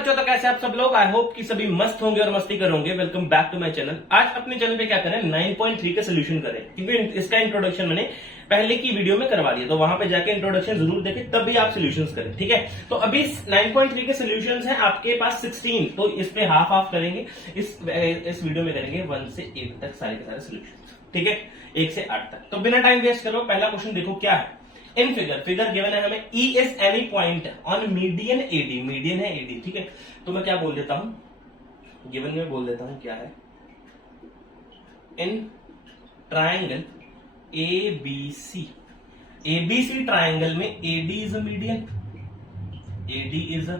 बच्चों, तो कैसे आप सब लोग? आई होप कि सभी मस्त होंगे और मस्ती करोगे। Welcome back to my channel. आज अपने चैनल पे क्या करें, 9.3 का सोल्यूशन करें, क्योंकि इसका इंट्रोडक्शन मैंने पहले की वीडियो में करवा दिया, तो वहां पे जाके इंट्रोडक्शन जरूर देखें, तब भी आप सोल्यूशंस करें, ठीक है। तो अभी 9.3 के सोल्यूशंस हैं आपके पास 16, तो इस पे हाफ हाफ करेंगे। इस वीडियो में करेंगे 1 से 8 तक सारे के सारे सोल्यूशन, ठीक है, 1 से 8 तक। तो बिना टाइम वेस्ट करो, पहला क्वेश्चन देखो क्या है। इन फिगर गिवन है हमें, E is any point on median AD, median है एडी, ठीक है। तो मैं क्या बोल देता हूं, गिवन में बोल देता हूं क्या है, in triangle ABC, ABC triangle में AD is a median, AD is a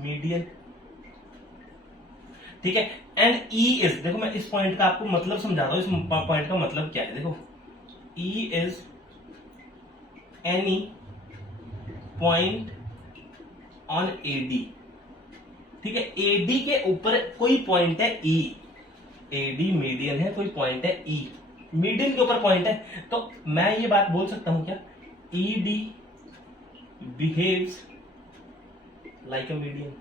median, ठीक है। एंड ई इज, देखो मैं इस पॉइंट का आपको मतलब समझाता हूं, इस पॉइंट का मतलब क्या है। देखो, E is any point on AD, ठीक है। एडी के ऊपर कोई पॉइंट है ई, एडी मीडियन है, कोई पॉइंट है ई, मीडियन के ऊपर पॉइंट है, तो मैं ये बात बोल सकता हूं क्या, ED behaves like a median.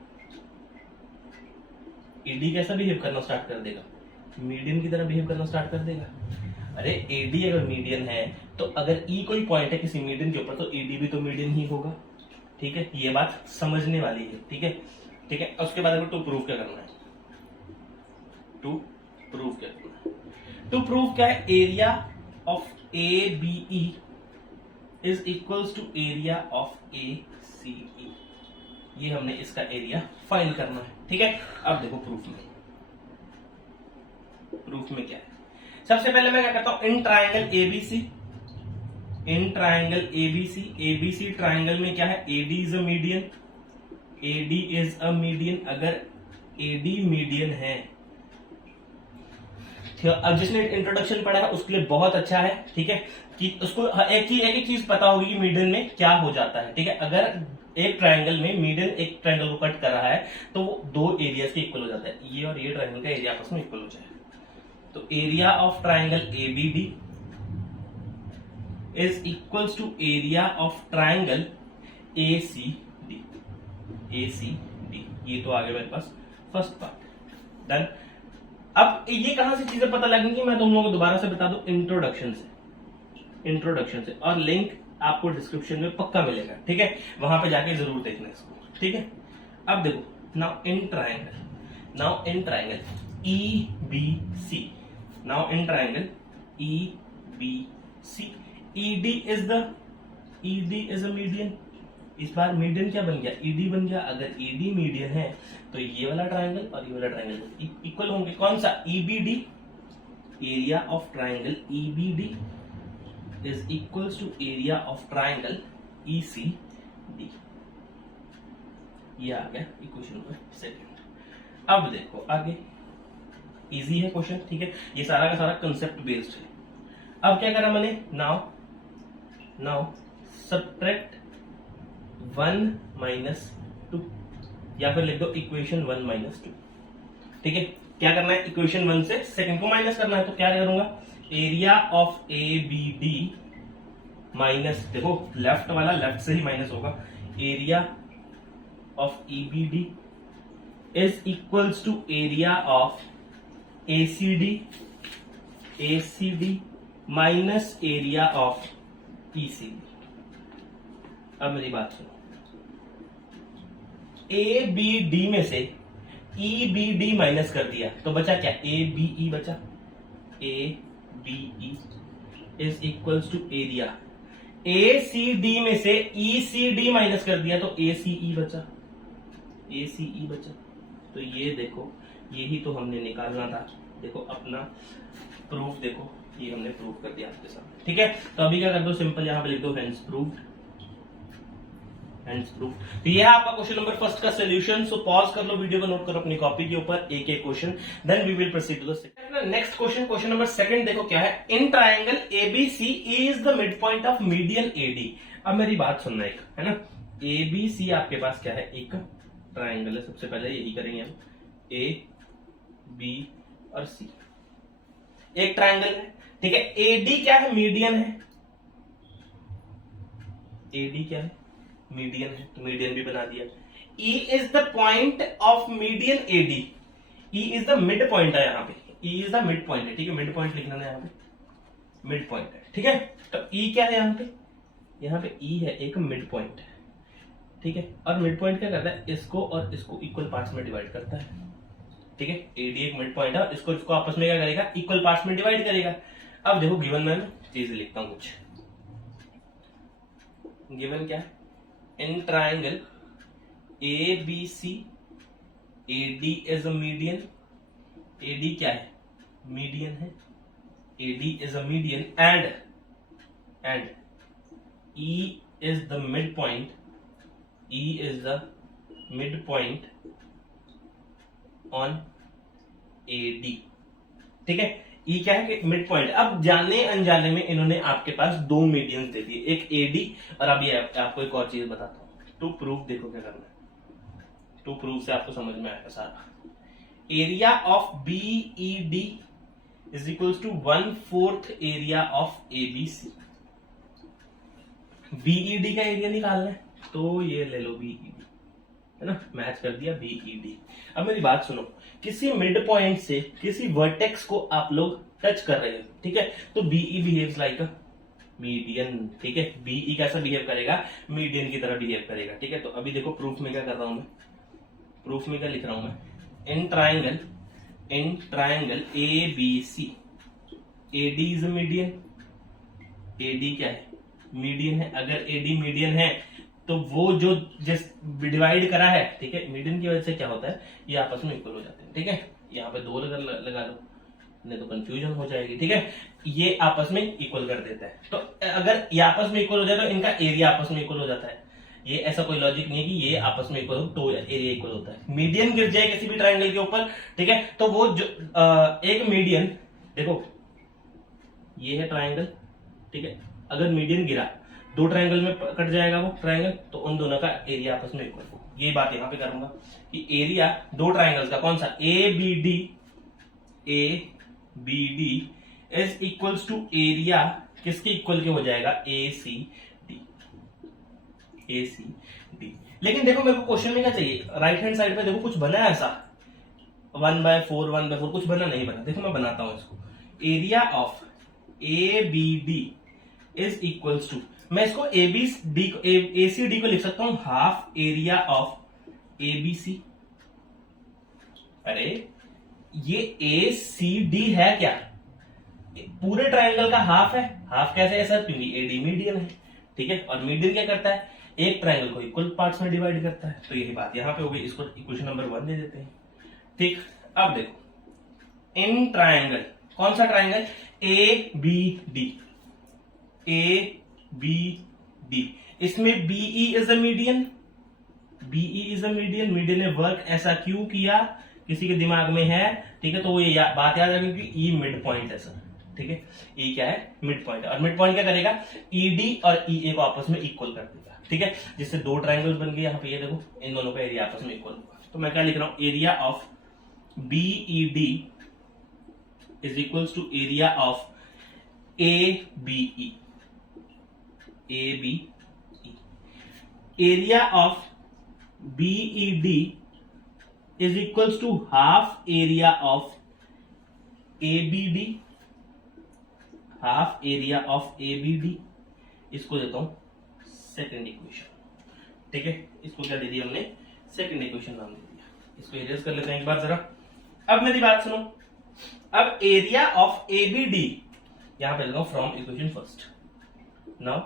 AD कैसा बिहेव करना स्टार्ट कर देगा, मीडियन की तरह बिहेव करना स्टार्ट कर देगा। अरे एडी अगर मीडियन है, तो अगर ई कोई पॉइंट है किसी मीडियन के ऊपर, तो एडी भी तो मीडियन ही होगा, ठीक है। ये बात समझने वाली है, ठीक है, ठीक है। उसके बाद टू प्रूव क्या करना है, टू प्रूव क्या करना है, टू प्रूव क्या है, area of A B E is equals to area of A C E. ये हमने इसका एरिया फाइंड करना है, ठीक है। अब देखो प्रूफ में क्या है। सबसे पहले मैं क्या करता हूं, in triangle ABC, in triangle ABC, ABC triangle में क्या है, AD is a median, AD is a median. अगर एडी मीडियन है, अब जिसने इंट्रोडक्शन पढ़ा है उसके लिए बहुत अच्छा है, ठीक है, कि उसको एक ही चीज पता होगी कि मीडियन में क्या हो जाता है, ठीक है। अगर एक ट्राइंगल में मीडियन एक ट्राइंगल को कट कर रहा है, तो वो दो एरियाज के इक्वल हो जाता है, ये और ये ट्राइंगल का एरिया आपस में इक्वल हो जाए। तो area of triangle ABD is equals to area of triangle ACD, ACD. ये तो आ गया मेरे पास फर्स्ट पार्ट, डन। अब ये कहां से चीजें पता लगेंगी, मैं तुम लोगों को दोबारा से बता दूं, इंट्रोडक्शन से, और लिंक आपको डिस्क्रिप्शन में पक्का मिलेगा, ठीक है, वहां पे जाके जरूर देखना इसको, ठीक है। अब देखो, now in triangle E B C, now in triangle E B C, ED is a median. इस बार मीडियन क्या बन गया, ईडी बन गया। अगर ईडी मीडियन है, तो ये वाला ट्राइंगल और ये वाला ट्राइंगल इक्वल होंगे। कौन सा, EBD, area of triangle EBD is equals to area of triangle ECD. ये आ गया इक्वेशन नंबर सेकंड। अब देखो आगे, इजी है क्वेश्चन, ठीक है, ये सारा का सारा कंसेप्ट बेस्ड है। अब क्या करा मैंने, नाउ सब्ट्रैक्ट 1 माइनस 2, या फिर लिख दो इक्वेशन 1 माइनस 2, ठीक है। क्या करना है, इक्वेशन 1 से सेकंड को माइनस करना है, तो क्या करूंगा, area of A B D minus, देखो लेफ्ट वाला लेफ्ट से ही माइनस होगा, area of E B D is equals to area of ACD minus area of ECD. अब मेरी बात सुनो, ए बी डी में से ई बी डी माइनस कर दिया, तो बचा क्या, ए बी ई बचा, A B E is equals to area, A C D में से ई सी डी माइनस कर दिया, तो ए सी ई बचा, ए सी ई बचा। तो ये देखो, यही तो हमने निकालना था। देखो अपना प्रूफ, देखो ये हमने प्रूफ कर दिया आपके सामने, ठीक है। तो अभी क्या कर दो, सिंपल यहां पे लिख दो हेंस प्रूव्ड, हेंस प्रूव्ड। तो ये है आपका क्वेश्चन नंबर फर्स्ट का सोल्यूशन। सो पॉज कर लो, वीडियो को नोट करो अपनी कॉपी के ऊपर, एक एक question, then we will proceed to the second. Next question, question number second देखो क्या है, in triangle ABC is the mid point of median AD. अब मेरी बात सुनना एक, है ना, एबीसी आपके पास क्या है, एक ट्राइंगल है। सबसे पहले यही करेंगे हम, ए बी और सी, एक ट्राइंगल है, ठीक है। एडी क्या है, मीडियन है, एडी क्या है, मीडियन है, तो मीडियन भी बना दिया। E is the point of median AD, E is the mid point है यहाँ पे, E is the mid point है, ठीक है, मिड पॉइंट लिखना है यहाँ पे, मिड पॉइंट है, ठीक है। तो ई क्या है यहाँ पे ई है एक मिड पॉइंट है, ठीक है। और मिड पॉइंट क्या करता है, इसको और इसको इक्वल पार्ट्स में डिवाइड करता है, ठीक है। एडी एक मिड पॉइंट है, इसको इसको आपस में क्या करेगा, इक्वल पार्ट्स में डिवाइड करेगा। अब देखो गिवन में चीज लिखता हूं कुछ, गिवन क्या है, in triangle A B C AD is a median, AD क्या है, मीडियन है, AD is a median and E is the mid point, E is the midpoint on AD, ठीक है। E क्या है कि मिड पॉइंट। अब जाने अनजाने में इन्होंने आपके पास दो मीडियंस दे दिए, एक AD और अब ये आपको एक और चीज बताता हूं, टू प्रूफ देखो क्या करना है, टू प्रूफ से आपको समझ में आएगा सारा। Area of BED is equals to 1/4 area of ABC। BED का एरिया निकालना है तो ये ले लो BED, है ना, मैच कर दिया BED। अब मेरी बात सुनो, किसी मिड पॉइंट से किसी वर्टेक्स को आप लोग टच कर रहे हो, ठीक है, तो BE behaves like a median, ठीक है। BE कैसा बिहेव करेगा, मीडियन की तरह बिहेव करेगा, ठीक है। तो अभी देखो प्रूफ में क्या कर रहा हूं मैं, प्रूफ में क्या लिख रहा हूं मैं, in triangle ABC AD is a median, AD क्या है, मीडियन है। अगर AD मीडियन है तो वो जो जिस डिवाइड करा है, ठीक है, मीडियन की वजह से क्या होता है, ये आपस में इक्वल हो जाते हैं, ठीक है। यहाँ पे 2 लगा लो, नहीं तो कंफ्यूजन हो जाएगी, ठीक है। ये आपस में इक्वल कर देता है, तो अगर ये आपस में इक्वल हो जाए तो इनका एरिया आपस में इक्वल हो जाता है। ये ऐसा कोई लॉजिक नहीं है कि ये आपस में इक्वल हो तो एरिया इक्वल होता है। मीडियन गिर जाए किसी भी ट्राइंगल के ऊपर, ठीक है, तो वो जो एक मीडियन, देखो ये है ट्राइंगल, ठीक है, अगर मीडियन गिरा 2 ट्राइंगल में कट जाएगा वो ट्राइंगल, तो उन दोनों का एरिया आपस में इक्वल हो। ये बात यहां पे करूंगा कि एरिया 2 ट्राइंगल्स का कौन सा, ABD is equals to area किसके इक्वल के हो जाएगा, ACD। लेकिन देखो मेरे को क्वेश्चन में क्या चाहिए, राइट हैंड साइड पे देखो कुछ बना है ऐसा 1/4 कुछ बना नहीं बना, देखो मैं बनाता हूं इसको। Area of ABD is equals to, मैं इसको ACD को लिख सकता हूं हाफ एरिया ऑफ ABC। अरे ये ACD है क्या, पूरे ट्राइंगल का हाफ है, हाफ कैसे है सर, क्योंकि AD मीडियन है, ठीक है। और मीडियन क्या करता है, एक ट्राइंगल को इक्वल पार्ट्स में डिवाइड करता है, तो यही बात यहां पे हो गई। इसको इक्वेशन नंबर 1 दे देते हैं, ठीक। अब देखो इन ट्राइंगल, कौन सा ट्राइंगल, ABD, इसमें BE is a median, median ने वर्क ऐसा क्यों किया, किसी के दिमाग में है, ठीक है, तो वो ये बात याद रखें कि E मिड पॉइंट है सर, ठीक है, E क्या है, मिड पॉइंट है। और मिड पॉइंट क्या करेगा, ED और EA को आपस में इक्वल कर देगा, ठीक है, जिससे 2 ट्राइंगल्स बन गए। यहाँ पे ये देखो इन दोनों का एरिया आपस में इक्वल होगा, तो मैं क्या लिख रहा हूं, area of BED is equals to area of ABE। Area of BED is equals to half area of ABD, half area of ABD। इसको देता हूं सेकेंड इक्वेशन, ठीक है, इसको क्या दे दिया हमने, सेकेंड इक्वेशन नाम दे दिया। इसको इरेज कर लेते हैं एक बार जरा। अब मेरी बात सुनो, अब एरिया ऑफ ABD यहां पे लिखा हूं from equation first, now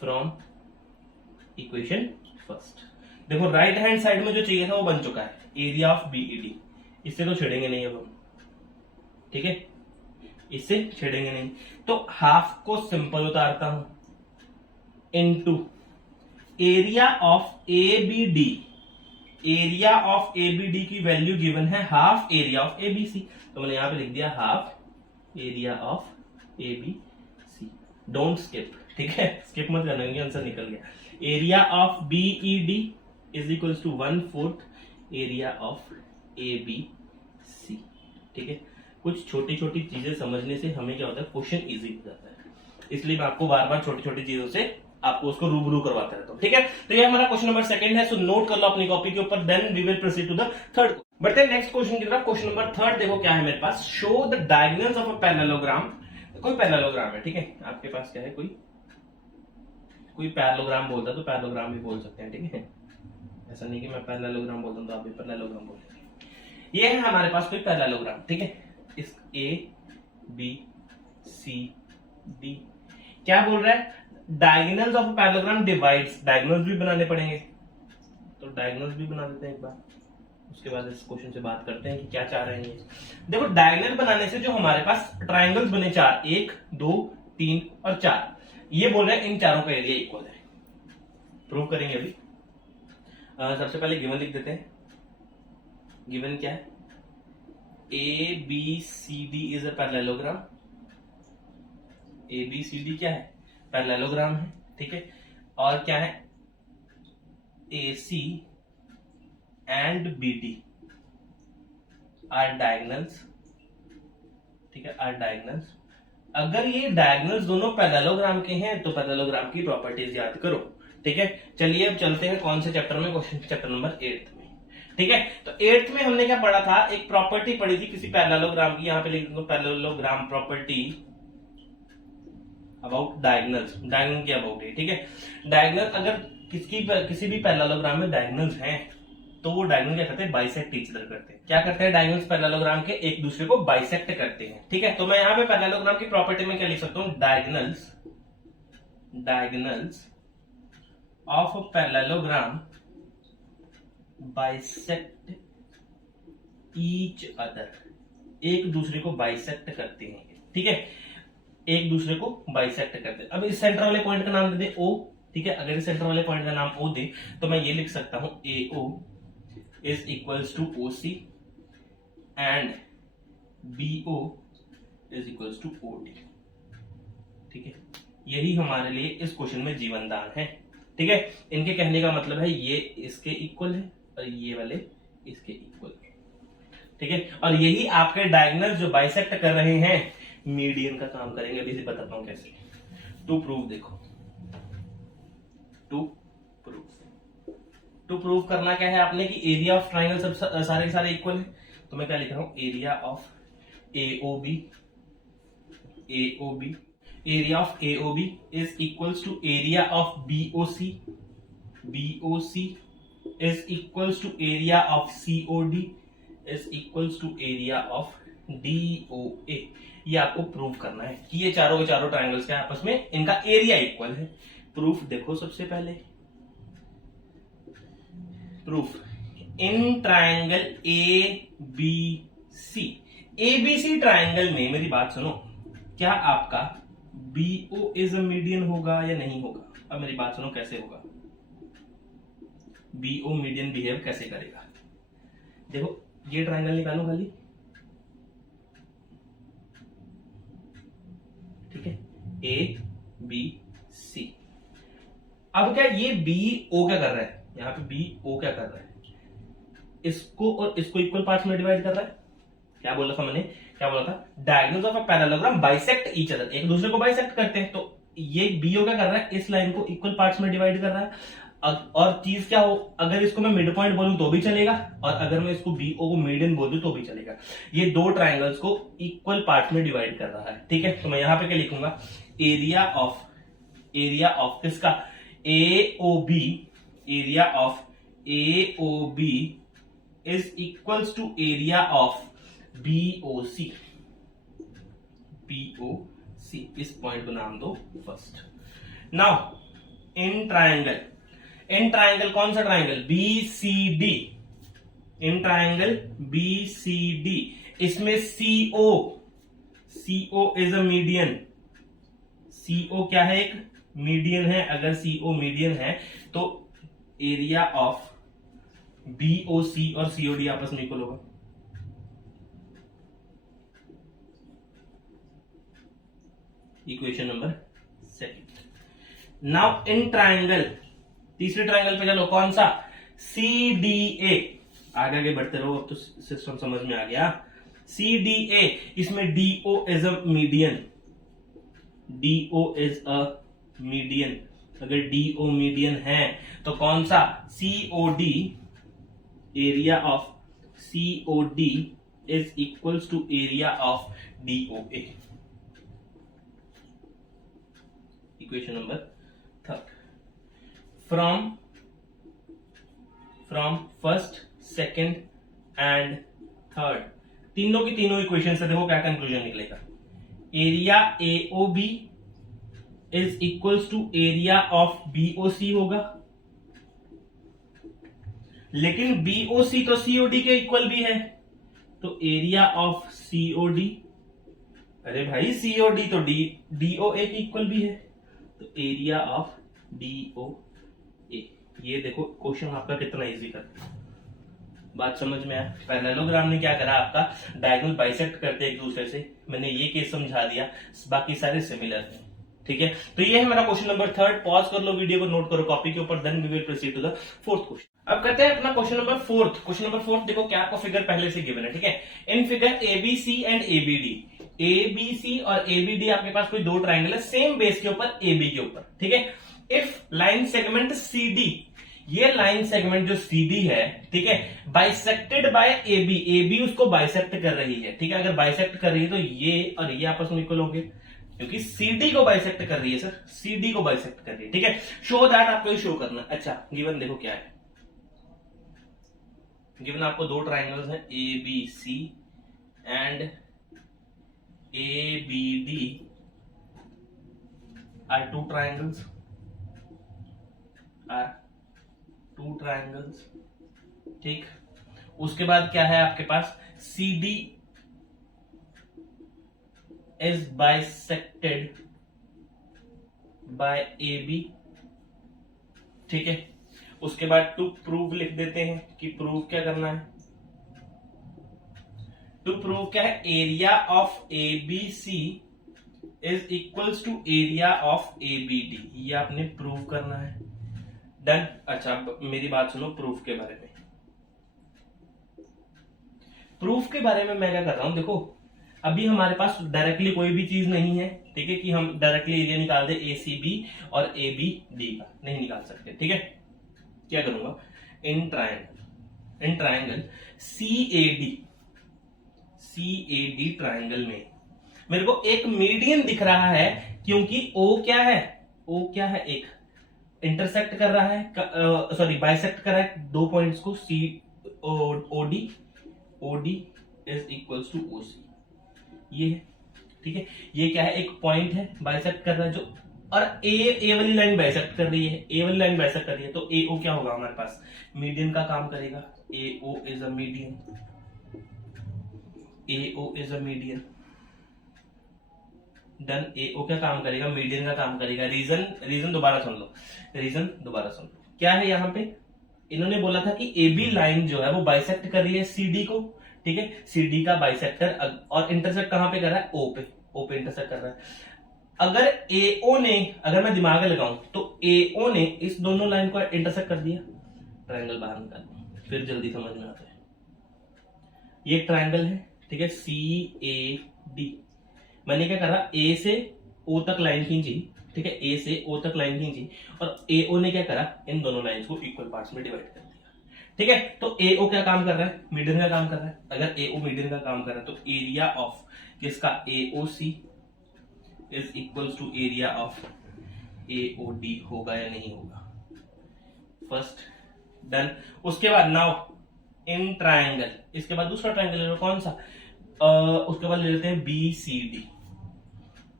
from equation first. देखो राइट हैंड साइड में जो चाहिए था वो बन चुका है, एरिया ऑफ BED। इससे तो छेड़ेंगे नहीं अब हम, ठीक है, इससे छेड़ेंगे नहीं, तो हाफ को सिंपल उतारता हूं into area of ABD। Area of ABD की वैल्यू गिवन है हाफ एरिया ऑफ ABC, तो मैंने यहां पे लिख दिया half area of ABC। Don't skip, ठीक है, स्किप मत करना क्योंकि आंसर निकल गया। Area of BED is equals to 1/4 area of ABC, ठीक है। कुछ छोटी छोटी चीजें समझने से हमें क्या होता है, क्वेश्चन इजी हो जाता है, इसलिए मैं आपको बार बार छोटी छोटी चीजों से आपको उसको रूबरू करवाता रहता हूं, ठीक है। तो ये हमारा क्वेश्चन नंबर सेकंड है, सो नोट कर लो अपनी कॉपी के ऊपर, then we will proceed to the third. बढ़ते हैं नेक्स्ट क्वेश्चन की तरफ। क्वेश्चन नंबर थर्ड देखो क्या है मेरे पास, show the diagonals of a parallelogram. कोई पैरेललोग्राम है, ठीक है, आपके पास क्या है, कोई पैरेललोग्राम बोलता है तो पैरेललोग्राम भी बोल सकते हैं, ठीक है, ऐसा नहीं कि मैं पैरेललोग्राम बोलता हूं तो आप भी पैरेललोग्राम बोलेंगे। ये है हमारे पास कोई पैरेललोग्राम, ठीक है, इस ए बी सी डी, क्या बोल रहा है, diagonals of parallelogram divides, diagonals भी बनाने पड़ेंगे, तो डायगोनल्स भी बना देते हैं एक बार, उसके बाद इस क्वेश्चन से बात करते हैं कि क्या चाह रहे हैं। देखो डायगोनल बनाने से जो हमारे पास ट्राइंगल्स बने चार, 1 2 3 और 4, ये बोल रहे हैं इन चारों का एरिया इक्वल है। प्रूव करेंगे अभी। सबसे पहले गिवन लिख देते हैं। गिवन क्या है, A B C D is a parallelogram. A B C D क्या है, पैरेललोग्राम है, ठीक है। और क्या है, A C and B D are diagonals, ठीक है, आर डायगोनल्स। अगर ये डायगोनल्स दोनों पैरेललोग्राम के हैं तो पैरेललोग्राम की प्रॉपर्टीज याद करो, ठीक है। चलिए अब चलते हैं कौन से चैप्टर में, क्वेश्चन चैप्टर नंबर 8 में, ठीक है। तो 8th में हमने क्या पढ़ा था, एक प्रॉपर्टी पढ़ी थी किसी पैरेललोग्राम की, यहां पे लिख दो parallelogram property about diagonals, diagonal के अबाउट है, ठीक है। डायगोनल अगर किसी भी पैरेललोग्राम में डायगोनल्स हैं तो वो डायगोनल क्या करते हैं, बाइसेक्ट ईच अदर करते हैं। क्या करते हैं, डायगोनल्स पैरेललोग्राम के एक दूसरे को बाइसेक्ट करते हैं, ठीक है। तो मैं यहां पे पैरेललोग्राम की प्रॉपर्टी में क्या लिख सकता हूं, diagonals of a parallelogram bisect each other, एक दूसरे को बाइसेक्ट करते हैं, ठीक है, एक दूसरे को बाइसेक्ट करते हैं। अब इस सेंटर वाले पॉइंट का नाम दे दे ओ, ठीक है। अगर इस सेंटर वाले पॉइंट का नाम ओ दे तो मैं ये लिख सकता हूं A O is equals to O C and B O is equals to O D, ठीक है। यही हमारे लिए इस क्वेश्चन में जीवन दान है, ठीक है। इनके कहने का मतलब है ये इसके इक्वल है और ये वाले इसके इक्वल है, ठीक है। और यही आपके डायगोनल जो बाइसेक्ट कर रहे हैं मीडियन का काम करेंगे, अभी से बताता हूं कैसे। टू प्रूव देखो, टू प्रूव करना क्या है आपने कि एरिया ऑफ ट्राइंगल सब सारे सारे इक्वल है, तो मैं क्या लिख रहा हूं, area of AOB area of AOB is equals to area of BOC is equals to area of COD is equals to area of DOA। ये आपको प्रूव करना है कि ये चारों के चारों ट्राइंगल्स के आपस में इनका एरिया इक्वल है। प्रूफ देखो, सबसे पहले proof in triangle ABC, ABC triangle में मेरी बात सुनो, क्या आपका BO इज अ मीडियन होगा या नहीं होगा। अब मेरी बात सुनो, कैसे होगा, BO मीडियन बिहेव कैसे करेगा। देखो ये ट्राइंगल निकालो खाली, ठीक है, ABC। अब क्या ये BO क्या कर रहा है, यहां पे BO क्या कर रहा है, इसको और इसको इक्वल पार्ट्स में डिवाइड कर रहा है। क्या बोला था मैंने, क्या बोला था, diagonals of a parallelogram bisect each other, एक दूसरे को बाइसेक्ट करते हैं। तो ये BO क्या कर रहा है, इस लाइन को इक्वल पार्ट्स में डिवाइड कर रहा है। और चीज क्या हो, अगर इसको मैं मिड पॉइंट बोलूं तो भी चलेगा, और अगर मैं इसको BO को मीडियन बोल दूं तो भी चलेगा। ये दो ट्राइंगल्स को इक्वल पार्ट्स में डिवाइड कर रहा है, ठीक है। तो मैं यहां पे क्या लिखूंगा, एरिया ऑफ किसका, AOB, area of AOB is equals to area of BOC। इस पॉइंट को नाम दो फर्स्ट। नाउ इन ट्राइंगल कौन सा triangle, BCD, in triangle BCD, इसमें CO is a median, CO क्या है, एक मीडियन है। अगर CO मीडियन है तो एरिया ऑफ BOC और COD आपस में इक्वल होगा। Equation number second. Now in triangle, तीसरे ट्राइंगल पे चलो, कौन सा, CDA। आगे बढ़ते रहो, अब तो सिस्टम समझ में आ गया। CDA, इसमें DO इज अ मीडियन, अगर डीओ मीडियन है तो कौन सा, COD, area of COD is equals to area of DOA. Equation number third, from first, second and third, तीनों की तीनों इक्वेशन से देखो क्या कंक्लूजन निकलेगा। Area AOB is equals to area of BOC होगा, लेकिन बीओसी तो सीओडी के इक्वल भी है, तो एरिया ऑफ सीओडी, अरे भाई सीओडी तो डीओए के इक्वल भी है, तो एरिया ऑफ डीओए। ये देखो क्वेश्चन आपका कितना इजी करता है, बात समझ में आया। पैरेललोग्राम ने क्या करा, आपका डायगोनल बाइसेक्ट करते एक दूसरे से, मैंने ये केस समझा दिया, बाकी सारे सिमिलर हैं, ठीक है। तो ये है मेरा क्वेश्चन नंबर थर्ड। पॉज कर लो वीडियो को, नोट करो कॉपी के ऊपर, then we will proceed to the fourth question. अब करते हैं अपना question number fourth. Question number fourth देखो क्या आपको फिगर पहले से गिवन है, ठीक है। In figure ABC and ABD, ABC और एबीडी आपके पास कोई दो ट्राइंगल है सेम बेस के ऊपर, एबी के ऊपर, ठीक है। इफ लाइन सेगमेंट सीडी, ये लाइन सेगमेंट जो सीडी है, ठीक है, बाइसेक्टेड बाय एबी, एबी उसको बाइसेक्ट कर रही है, ठीक है। अगर बाइसेक्ट कर रही है तो ये और ये आपस में इक्वल होंगे, क्योंकि सीडी को बाइसेक्ट कर रही है सर, सीडी को बाइसेक्ट कर रही है, ठीक है। शो दैट आपको ये शो करना। अच्छा गिवन देखो क्या है, गिवन आपको दो ट्राइंगल्स हैं A B C and A B D are two triangles, ठीक। उसके बाद क्या है आपके पास, CD is bisected by AB, ठीक है। उसके बाद टू प्रूव लिख देते हैं कि प्रूव क्या करना है, टू प्रूव क्या है, area of ABC is equals to area of ABD, ये आपने प्रूव करना है, डन। अच्छा अब मेरी बात सुनो प्रूफ के बारे में। प्रूफ के बारे में मैं क्या कर रहा हूं, देखो अभी हमारे पास डायरेक्टली कोई भी चीज नहीं है, ठीक है, कि हम डायरेक्टली एरिया निकाल दे ACB और ABD का, नहीं निकाल सकते, ठीक है। क्या करूंगा, इन ट्राइंगल CAD ट्राइंगल में मेरे को एक मीडियन दिख रहा है, क्योंकि O क्या है, एक इंटरसेक्ट कर रहा है, सॉरी बाइसेक्ट कर रहा है दो पॉइंट्स को, OD is equals to OC, ये है, ठीक है। ये क्या है, एक पॉइंट है बाइसेक्ट कर रहा है जो, और ए वाली लाइन बाइसेक्ट कर रही है, ए वाली लाइन बाइसेक्ट कर रही है, तो AO क्या होगा हमारे पास, मीडियन का काम करेगा, AO is a median, AO is a median, done. AO क्या काम करेगा, मीडियन का काम करेगा। रीजन दोबारा सुन लो, क्या है यहाँ पे, इन्होंने बोला था कि AB लाइन जो है वो बाइसेक्ट कर रही है CD को, ठीक है। CD का बाइसेक्टर, और इंटरसेक्ट कहां पे कर रहा है, O पे इंटरसेक्ट कर रहा है। अगर AO ने, अगर मैं दिमाग लगाऊं तो AO ने इस दोनों लाइन को इंटरसेक्ट कर दिया, ट्रायंगल बाहर निकाल दो, फिर जल्दी समझ में आता है। ये ट्रायंगल है, ठीक है, CAD, मैंने क्या करा, A से O तक लाइन खींची, ठीक है, A से O तक लाइन खींची, और AO ने क्या करा, इन दोनों लाइंस को इक्वल पार्ट्स में डिवाइड कर दिया, ठीक है। तो AO क्या काम कर रहा है, मीडियन का काम कर रहा है। अगर AO मीडियन का काम कर रहा है तो एरिया ऑफ किसका, AOC is equals to area of AOD होगा या नहीं होगा, फर्स्ट, डन। उसके बाद नाउ इन ट्रायंगल, इसके बाद दूसरा ट्रायंगल ले लो, कौन सा, उसके बाद ले लेते हैं BCD,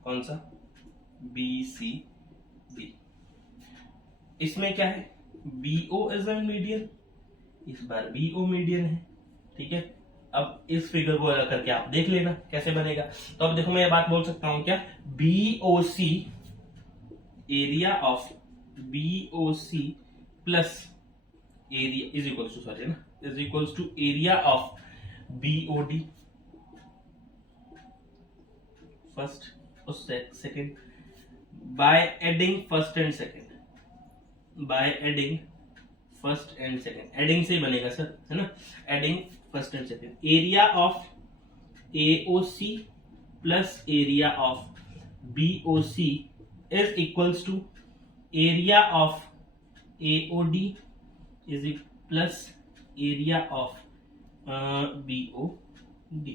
कौन सा, BCD। इसमें क्या है, BO इज अ मीडियन, इस बार BO मीडियन है, ठीक है। अब इस फिगर को करके आप देख लेना कैसे बनेगा। तो अब देखो मैं ये बात बोल सकता हूं क्या, BOC, area of BOC plus area is equals to, sorry ना, is equals to area of BOD, first और second, by adding first and second, adding से ही बनेगा सर, है ना, adding first and second, area of AOC plus area of BOC is equals to area of AOD is plus area of BOD।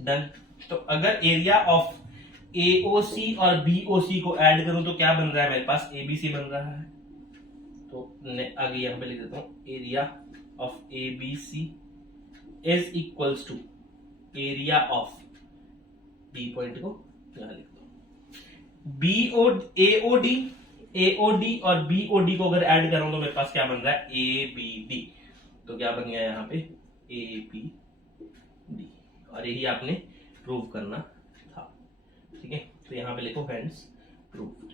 Done. तो अगर area of AOC और BOC को add करूं तो क्या बन रहा है मेरे पास, ABC बन रहा है। तो आगे यहां पे लिख देता हूं area of ABC is equals to area of B point को यहां लिख दो। AOD और BOD को अगर ऐड करूं तो मेरे पास क्या बन रहा है, ABD। तो क्या बन गया यहां पे, ABD। और यही आपने प्रूव करना था। ठीक है, तो यहां पे लिखो हेंस प्रूव्ड।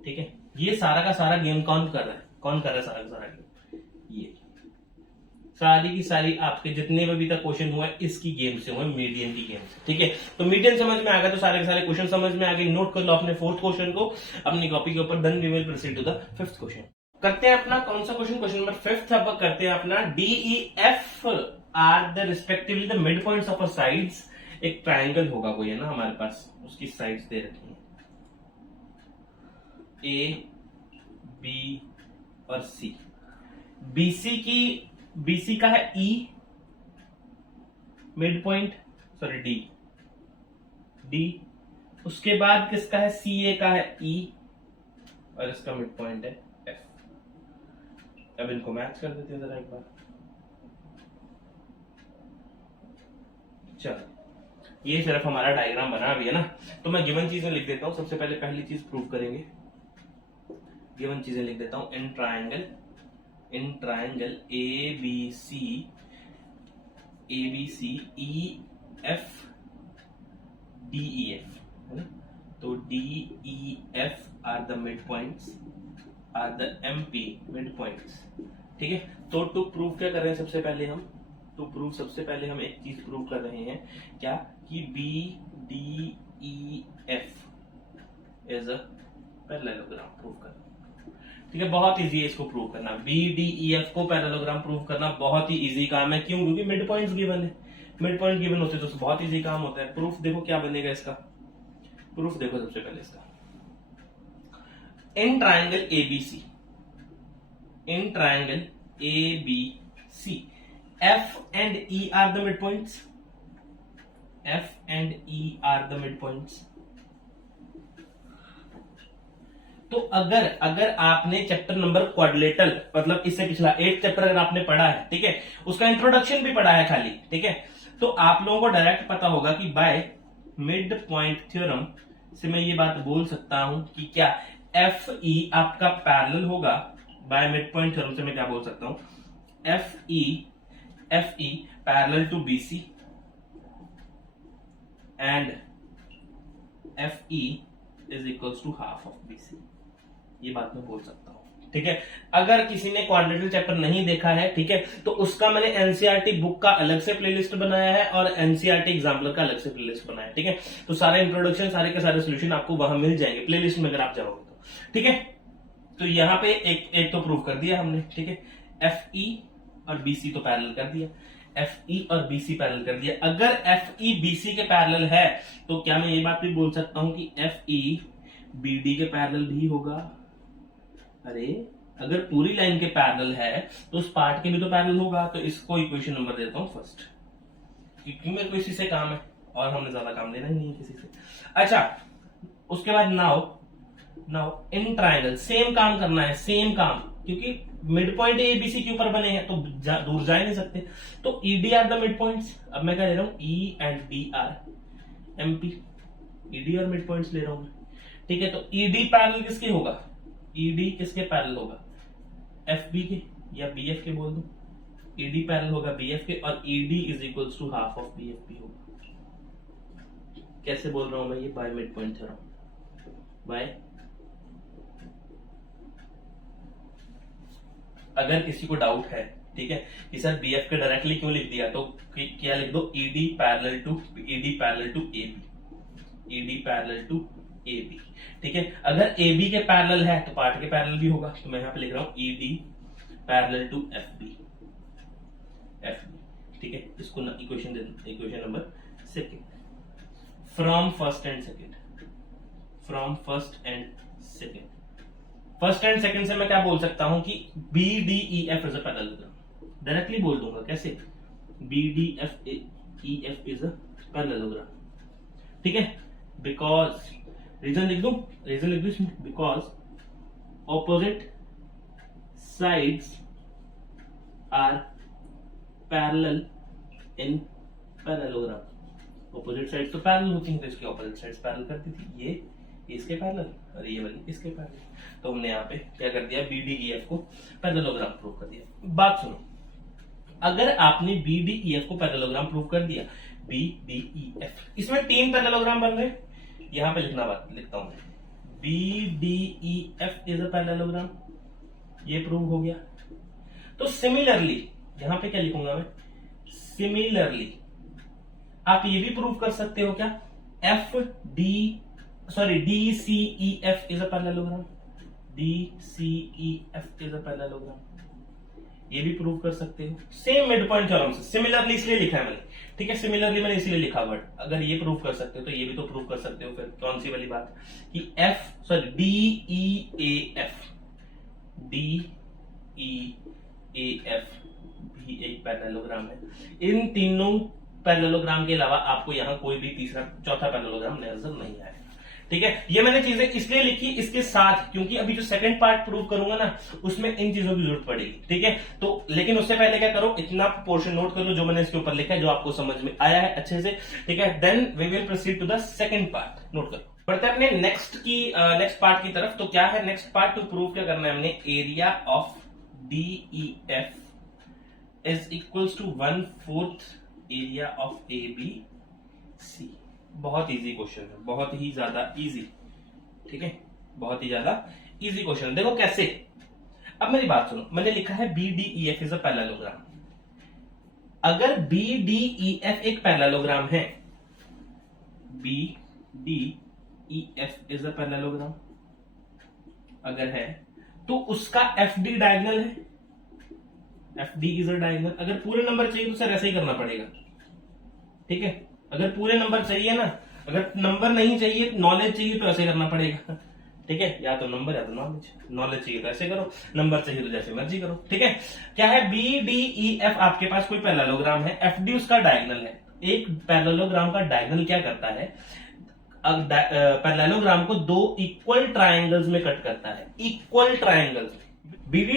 ठीक है, ये सारा का सारा गेम कौन कर रहा है, कौन कर रहा है सारा का सारा गेम, ये सारी की सारी आपके जितने भी अभी तक क्वेश्चन हुए इसकी गेम से हुए, मीडियन की गेम से। ठीक है, तो मीडियन समझ में आ गया तो सारे के सारे क्वेश्चन समझ में आ गए। नोट कर लो अपने फोर्थ क्वेश्चन को अपनी कॉपी के ऊपर। Then we will proceed to the fifth question. करते हैं अपना कौन सा क्वेश्चन, क्वेश्चन नंबर फिफ्थ। अब करते हैं अपना DEF are the respectively the mid points of a sides. एक ट्राइंगल होगा कोई, है ना हमारे पास, उसकी साइड्स दे रखी है A, B और C। BC का है E mid point, sorry D। उसके बाद किसका है, CA का है E और इसका मिड पॉइंट है F। अब इनको मैच कर देते हैं जरा एक बार। चलो, ये सिर्फ हमारा डायग्राम बना भी है ना, तो मैं गिवन चीजें लिख देता हूं। सबसे पहले पहली चीज प्रूव करेंगे, गिवन चीजें लिख देता हूं। In triangle ABC EF DEF, है ना। तो DEF are the mid points, are the MP mid points. ठीक है, तो टू प्रूव क्या कर रहे हैं सबसे पहले हम, सबसे पहले हम एक चीज प्रूव कर रहे हैं, क्या कि BDEF is a parallelogram prove करना। ठीक है, बहुत इजी है इसको प्रूव करना। BDEF को पैरेललोग्राम प्रूव करना बहुत ही इजी काम है। क्यों? क्योंकि मिड पॉइंट्स गिवन है। मिड पॉइंट गिवन होते तो बहुत इजी काम होता है। प्रूफ देखो क्या बनेगा इसका, प्रूफ देखो सबसे पहले इसका। इन triangle ABC F and E are the midpoints. F and E are the midpoints. तो अगर आपने चैप्टर नंबर क्वाड्रिलेटरल, मतलब इससे पिछला एक चैप्टर अगर आपने पढ़ा है, ठीक है, उसका इंट्रोडक्शन भी पढ़ा है खाली, ठीक है, तो आप लोगों को डायरेक्ट पता होगा कि बाय मिड पॉइंट थ्योरम से मैं ये बात बोल सकता हूं कि क्या FE आपका पैरेलल होगा। बाय मिड पॉइंट थ्योरम से मैं क्या बोल सकता हूं, FE parallel to BC and FE is equals to half of BC। ये बात मैं बोल सकता हूं। ठीक है, अगर किसी ने क्वाड्रेटिक चैप्टर नहीं देखा है, ठीक है, तो उसका मैंने एनसीईआरटी बुक का अलग से प्लेलिस्ट बनाया है और एनसीईआरटी एग्जाम्पलर का अलग से प्लेलिस्ट बनाया है। ठीक है, तो सारे इंट्रोडक्शन, सारे के सारे सोल्यूशन आपको वहां मिल जाएंगे प्लेलिस्ट में अगर आप जाओगे तो। ठीक है, तो यहां पे एक तो प्रूव कर दिया हमने। ठीक है, FE और BC तो पैरेलल कर दिया, FE और BC पैरेलल कर दिया। अगर FE BC के पैरेलल है तो क्या मैं ये बात भी बोल सकता हूं कि FE BD के पैरेलल भी होगा। अरे अगर पूरी लाइन के पैरेलल है तो उस पार्ट के भी तो पैरेलल होगा। तो इसको इक्वेशन नंबर देता हूं फर्स्ट, क्योंकि मेरे को इसी से काम है और हमने ज्यादा काम लेना ही नहीं है किसी से। अच्छा, उसके बाद नाउ इन ट्रायंगल सेम काम करना है, सेम काम, क्योंकि मिड पॉइंट ABC के ऊपर बने हैं तो दूर जा नहीं सकते। तो ED are the mid points. अब मैं क्या ले रहा हूं, E and D are MP, ED और मिड पॉइंट्स ले रहा हूं। ठीक है, तो ED पैरेलल किसके होगा, ED किसके पैरेलल होगा, FB के या BF के बोल दो। ED पैरेलल होगा BF के और ED is equals to half of BFB होगा। कैसे बोल रहा हूं मैं ये, by mid point theorem, by. अगर किसी को डाउट है, ठीक है, कि सर BF के डायरेक्टली क्यों लिख दिया, तो क्या लिख दो, ED parallel to AB, ED parallel to AB। ठीक है, अगर AB के पैरेलल है तो पार्ट के पैरेलल भी होगा। तो मैं यहां पे लिख रहा हूं ED पैरेलल टू FB। ठीक है, इसको इक्वेशन दे दो, equation number second. From first and second first and second से मैं क्या बोल सकता हूं कि B D E F is a parallelogram, directly बोल दूंगा। कैसे? B D F E F is a parallelogram, ठीक है। बिकॉज रीजन लिख दूं, because opposite sides are parallel in parallelogram. Opposite side तो पैरेलल होती हैं, तो इसकी ऑपोजिट साइड्स पैरेलल करती थी, ये इसके पैरेलल और ये वाली इसके पैरेलल। तो हमने यहाँ पे क्या कर दिया, बी डी ई एफ को पैरेललोग्राम प्रूव कर दिया। बात सुनो, अगर आपने बी डी ई एफ को पैरेललोग्राम प्रूव कर दिया, बी डी ई एफ, इसमें 3 पैरेललोग्राम बन रहे, यहां पे लिखता हूं मैं, B D E F is a parallelogram, ये प्रूव हो गया। तो सिमिलरली यहां पे क्या लिखूंगा मैं, सिमिलरली आप ये भी प्रूव कर सकते हो क्या, D C E F is a parallelogram, D C E F is a parallelogram, ये भी प्रूव कर सकते हो सेम मिड पॉइंट थ्योरम से। सिमिलरली इसलिए लिखा है मैंने, ठीक है, सिमिलरली मैंने इसलिए लिखा वर्ड, अगर ये प्रूव कर सकते हो तो ये भी तो प्रूव कर सकते हो। फिर कौन सी वाली बात कि D E F, D E F भी एक पैरेललोग्राम है। इन तीनों पैरेललोग्राम के अलावा आपको यहां कोई भी तीसरा चौथा पैरेललोग्राम नजर नहीं आएगा, ठीक है। ये मैंने चीजें इसलिए लिखी इसके साथ, क्योंकि अभी जो सेकंड पार्ट प्रूव करूंगा ना, उसमें इन चीजों की जरूरत पड़ेगी, ठीक है। तो लेकिन उससे पहले क्या करो, इतना पोर्शन नोट कर लो जो मैंने इसके ऊपर लिखा है, जो आपको समझ में आया है अच्छे से, ठीक है। Then we will proceed to the second part. Note करो, बढ़ते हैं अपने नेक्स्ट पार्ट की तरफ। तो क्या है नेक्स्ट पार्ट? टू प्रूव क्या करना है हमने, area of D E F is equals to 1/4 area of A B C. बहुत इजी क्वेश्चन है, बहुत ही ज्यादा इजी, ठीक है, बहुत ही ज्यादा इजी क्वेश्चन। देखो कैसे, अब मेरी बात सुनो, मैंने लिखा है B D E F is a parallelogram. अगर बी डी ई एफ एक पैरेललोग्राम है, B D E F is a parallelogram अगर है, तो उसका एफ डी डायगोनल है, F D is a diagonal. अगर पूरे नंबर चाहिए तो सर ऐसे ही करना पड़ेगा, ठीक है। अगर पूरे नंबर चाहिए ना, अगर नंबर नहीं चाहिए, नॉलेज चाहिए तो ऐसे करना पड़ेगा, ठीक है। या तो नंबर या तो नॉलेज, नॉलेज चाहिए तो ऐसे करो, नंबर चाहिए तो जैसे मर्जी करो, ठीक है। क्या है, बी डी ई एफ आपके पास कोई पैरेललोग्राम है, एफ डी उसका डायगोनल है। एक पैरेललोग्राम का डायगोनल क्या करता है, पैरेललोग्राम को 2 इक्वल ट्राइंगल्स में कट करता है, equal triangles. B D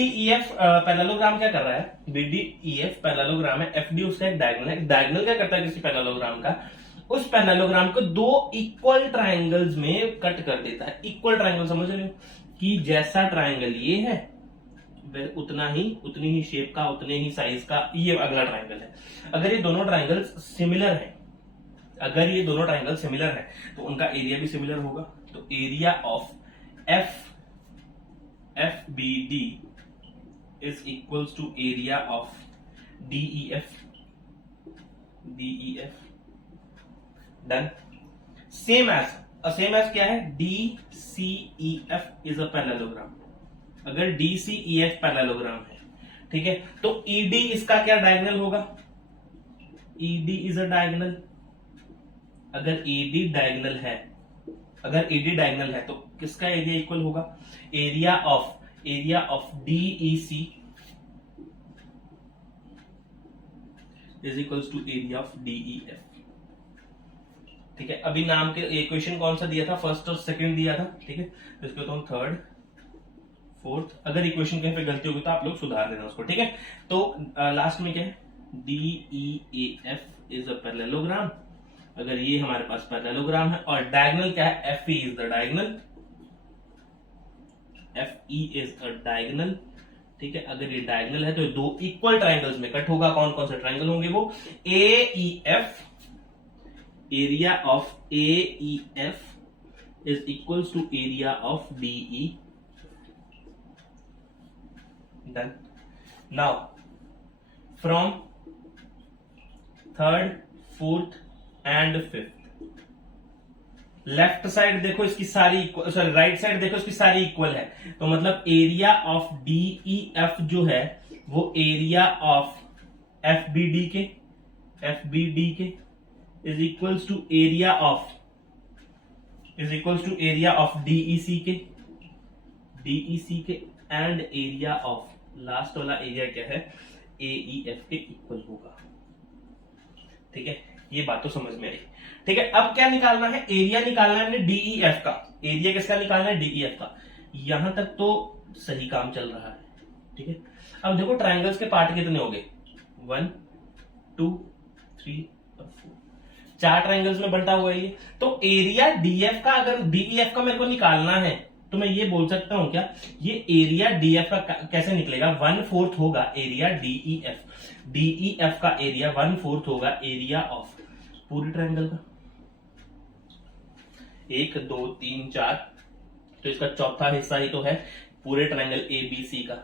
E F parallelogram क्या कर रहा है, B D E F parallelogram है, एफ डी उसका एक डायगोनल है। डायगोनल क्या करता है किसी पैरेललोग्राम का, उस पैरेललोग्राम को 2 इक्वल ट्राइंगल्स में कट कर देता है। इक्वल ट्राइंगल समझ रहे हो कि जैसा ट्राइंगल ये है, उतनी ही शेप का, उतने ही साइज का ये अगला ट्राइंगल है। अगर ये दोनों ट्राइंगल्स सिमिलर हैं, तो उनका एरिया भी सिमिलर होगा। तो area of F B D is equals to area of D E F. Done. Same as क्या है, D C E F is a parallelogram. अगर D C E F parallelogram है, ठीक है, तो ई डी इसका क्या डायगोनल होगा, E D is a diagonal. अगर ई डी डायगोनल है तो किसका एरिया इक्वल होगा, area of D E C is equals to area of D E F, ठीक है। अभी नाम के इक्वेशन कौन सा दिया था, फर्स्ट और सेकंड दिया था, ठीक है। तो इसको तो हम थर्ड फोर्थ, अगर इक्वेशन कहीं पे गलती होगी तो आप लोग सुधार देना उसको, ठीक है। तो लास्ट में क्या है, D E F is a parallelogram. अगर ये हमारे पास पैरेललोग्राम है और डायगोनल क्या है, F E is the diagonal, F E is a diagonal, ठीक है। अगर ये डायगोनल है तो 2 इक्वल ट्राइंगल्स में कट होगा। कौन कौन से ट्राइंगल होंगे वो, A E F, area of A E F is equals to area of D E. Done. Now from third, fourth and fifth, left side देखो इसकी सारी, सॉरी राइट साइड देखो इसकी सारी इक्वल है, तो मतलब area of D E F जो है वो area of F B D के is equals to area of D E C के, DEC के एंड एरिया ऑफ लास्ट वाला एरिया क्या है AEF के इक्वल होगा। ठीक है, ये बात तो समझ में आई। ठीक है, अब क्या निकालना है, एरिया निकालना है DEF का। एरिया किसका निकालना है, DEF का। यहां तक तो सही काम चल रहा है। ठीक है, अब देखो ट्रायंगल्स के पार्ट कितने हो गए, 1 2 3 और 4, 4 ट्रायंगल्स में बंटा हुआ है ये। तो एरिया DF का, अगर DEF का मेरे को निकालना है तो मैं ये बोल सकता हूं क्या, ये एरिया DF का कैसे निकलेगा, 1/4 होगा एरिया DEF का एरिया 1/4 होगा एरिया ऑफ पूरी ट्रायंगल का। 1 2 3 4, तो इसका चौथा हिस्सा ही तो है पूरे ट्रायंगल ABC का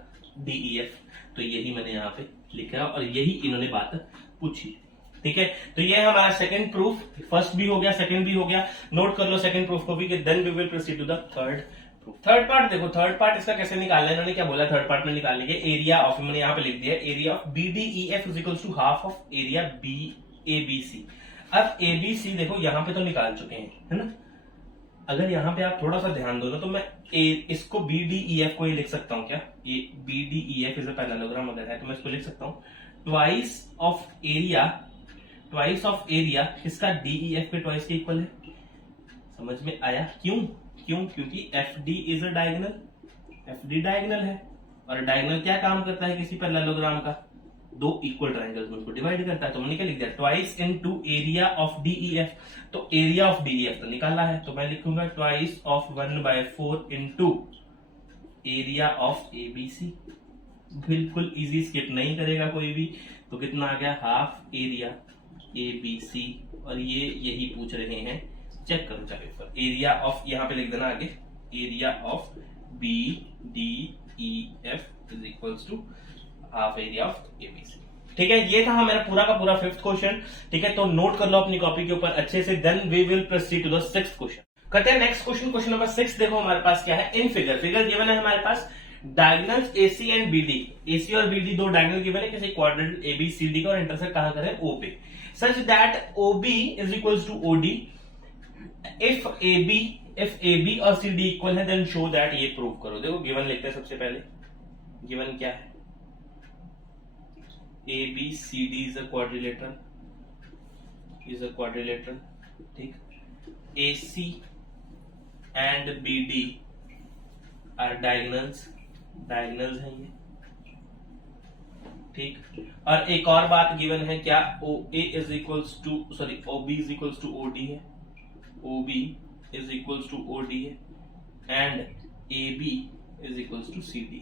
DEF। तो यही मैंने यहां पे लिखा और यही इन्होंने बात पूछी। ठीक है, तो ये है हमारा सेकंड प्रूफ। फर्स्ट भी हो गया, सेकंड भी हो गया, नोट कर लो सेकंड प्रूफ को भी, कि then we will proceed to the third proof. Third part देखो, थर्ड पार्ट इसका कैसे निकालना है, इन्होंने क्या बोला थर्ड पार्ट में निकालने के, एरिया ऑफ, मैंने यहां पे लिख दिया area of BDEF is equal to half of area ABC। अब ABC देखो यहां पे तो निकाल चुके हैं, है ना। अगर यहां पे आप थोड़ा सा ध्यान दो ना, तो मैं इसको BDEF को ये लिख सकता हूं क्या, ये BDEF इज अ पैरेललोग्राम अगर है तो मैं इसको लिख सकता हूं ट्वाइस ऑफ एरिया किसका, DEF के ट्वाइस के इक्वल है। समझ में आया क्यों, क्योंकि FD is a diagonal, FD diagonal है, और डायगोनल क्या काम करता है किसी पैरेललोग्राम का, दो इक्वल ट्रायंगल्स में उसको डिवाइड करता है। तो मैंने क्या लिख दिया, twice into area of DEF। तो एरिया ऑफ DEF तो निकाला है, तो मैं लिखूंगा twice of 1/4 into area of ABC। बिल्कुल इजी, स्किप नहीं करेगा कोई भी। तो कितना आ गया, हाफ एरिया ABC, और ये यही पूछ रहे हैं, चेक करो चाहे पर एरिया ऑफ, यहां पे लिख देना आगे, area of BDEF is equals to half area of ABC। ठीक है, ये था हमारा पूरा का पूरा फिफ्थ क्वेश्चन। ठीक है, तो नोट कर लो अपनी कॉपी के ऊपर अच्छे से, then we will proceed to the sixth question. करते हैं नेक्स्ट क्वेश्चन, क्वेश्चन नंबर 6। देखो हमारे पास क्या है, इन फिगर गिवन है हमारे पास diagonals AC and BD, AC और BD दो डायगोनल गिवन है किसी क्वाड्रेंट ABCD का, और इंटरसेक्ट कहां करें, O पे, such that OB is equals to OD। if AB और CD इक्वल है देन शो दैट, ये प्रूव करो। देखो गिवन लिखते हैं सबसे पहले, गिवन क्या है, ABCD is a quadrilateral, ठीक, AC and BD are diagonals हैं ये, ठीक। और एक और बात गिवन है क्या, OB is equals to OD है, OB is equals to OD है, and AB is equals to CD।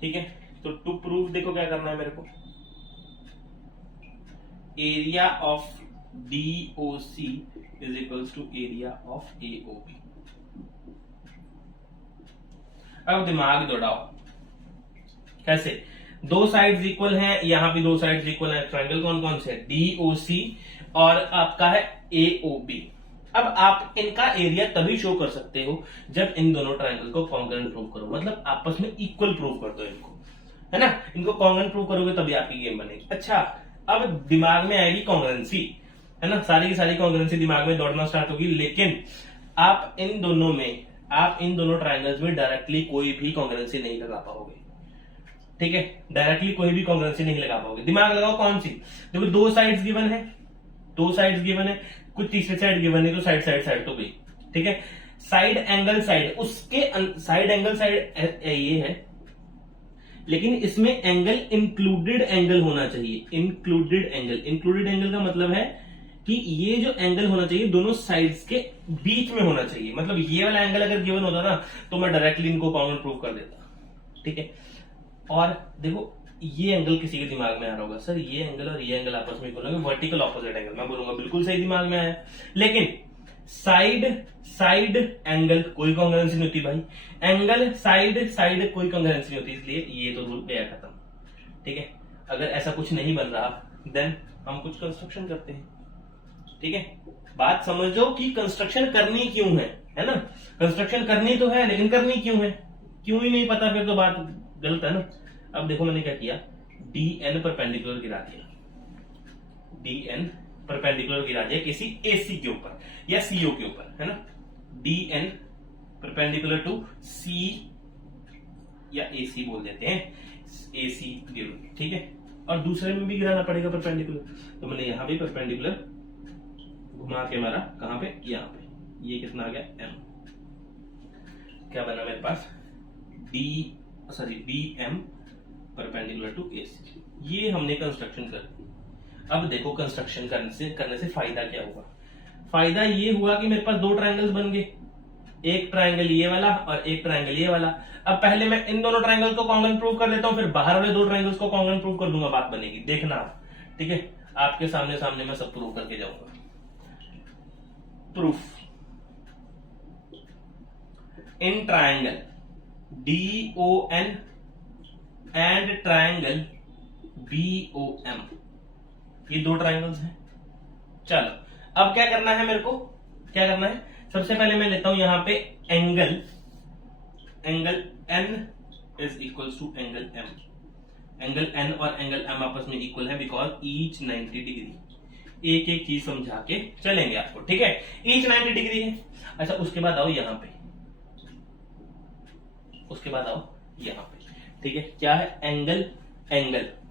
ठीक है, तो टू प्रूफ देखो क्या करना है मेरे को, area of DOC is equals to area of AOB। अब दिमाग दौड़ाओ, कैसे, दो साइड्स इक्वल हैं, यहां भी दो साइड्स इक्वल हैं, ट्रायंगल कौन कौन से है, DOC और आपका है AOB। अब आप इनका एरिया तभी शो कर सकते हो जब इन दोनों ट्रायंगल को कॉन्ग्रुएंट प्रूव करो, मतलब आपस में इक्वल प्रूव कर दो इनको, है ना। इनको कॉन्ग्रुएंट प्रूव करोगे तभी आपकी गेम बनेगी। अच्छा, अब दिमाग में आएगी कॉन्ग्रुएंसी, है ना, सारी की सारी कॉन्ग्रुएंसी दिमाग में दौड़ना स्टार्ट होगी, लेकिन आप इन दोनों ट्रायंगल्स में डायरेक्टली कोई भी कॉन्ग्रुएंसी नहीं लगा पाओगे। ठीक है, डायरेक्टली कोई भी कॉन्ग्रुएंसी नहीं लगा पाओगे। दिमाग लगाओ कौन सी, देखो दो साइड्स गिवन है, कुछ तीसरी साइड गिवन है, तो साइड तो गई। ठीक है, साइड एंगल साइड, उसके साइड एंगल साइड ये है, लेकिन इसमें एंगल इंक्लूडेड एंगल होना चाहिए। इंक्लूडेड एंगल का मतलब है कि ये जो एंगल होना चाहिए दोनों साइड्स के बीच में होना चाहिए। मतलब ये वाला एंगल अगर गिवन होता ना तो मैं डायरेक्टली इनको कॉन्ग्रुएंट प्रूव कर देता। ठीक है, और देखो ये एंगल किसी के दिमाग में आ रहा होगा, सर ये एंगल और ये एंगल आपस में बोलोगे वर्टिकल ऑपोजिट एंगल, मैं बोलूंगा बिल्कुल सही दिमाग में आया, लेकिन साइड एंगल कोई कॉन्ग्रुएंसी नहीं होती भाई, एंगल साइड कोई कॉन्ग्रुएंसी नहीं होती, इसलिए ये तो रूल गया खत्म। ठीक है, अगर ऐसा कुछ नहीं बन रहा देन हम कुछ कंस्ट्रक्शन करते हैं। ठीक है, बात समझो कि कंस्ट्रक्शन करनी क्यों है ना, कंस्ट्रक्शन करनी तो है लेकिन करनी क्यों है, क्यों ही नहीं पता फिर तो बात गलत है ना। अब देखो मैंने क्या किया, DN परपेंडिकुलर गिरा दिया किसी AC के ऊपर या CO के ऊपर, है ना, DN परपेंडिकुलर टू या AC बोल देते हैं, AC गिर, ठीक है। और दूसरे में भी गिराना पड़ेगा परपेंडिकुलर, तो मैंने यहाँ भी परपेंडिकुलर घुमा के मारा, कहां पे, यहाँ पे। ये कितना आ गया, M। क्या बना मेरे पास, BM परपेंडिकुलर टू AC। ये हमने कंस्ट्रक्शन कर दी। अब देखो कंस्ट्रक्शन करने से फायदा क्या हुआ। फायदा ये हुआ कि मेरे पास दो ट्रायंगल्स बन गए, एक ट्रायंगल ये वाला और एक ट्रायंगल ये वाला। अब पहले मैं इन दोनों ट्रायंगल को कॉन्ग्रुएंट प्रूव कर लेता हूं, फिर बाहर वाले दो ट्रायंगल्स को कॉन्ग्रुएंट प्रूव कर दूंगा, बात बनेगी, देखना आप, ठीक है। आपके सामने मैं सब प्रूव करके जाऊंगा। Proof, in triangle DON and triangle BOM, ये दो ट्रायंगल्स हैं। चलो अब क्या करना है मेरे को, क्या करना है, सबसे पहले मैं लेता हूं यहां पे angle N is equals to angle M। Angle N और एंगल M आपस में इक्वल है बिकॉज ईच 90 डिग्री। एक एक चीज समझा के चलेंगे आपको, ठीक है। ईच 90 डिग्री है। अच्छा उसके बाद आओ यहां पे, उसके बाद आओ यहां पे, ठीक है। क्या है, एंगल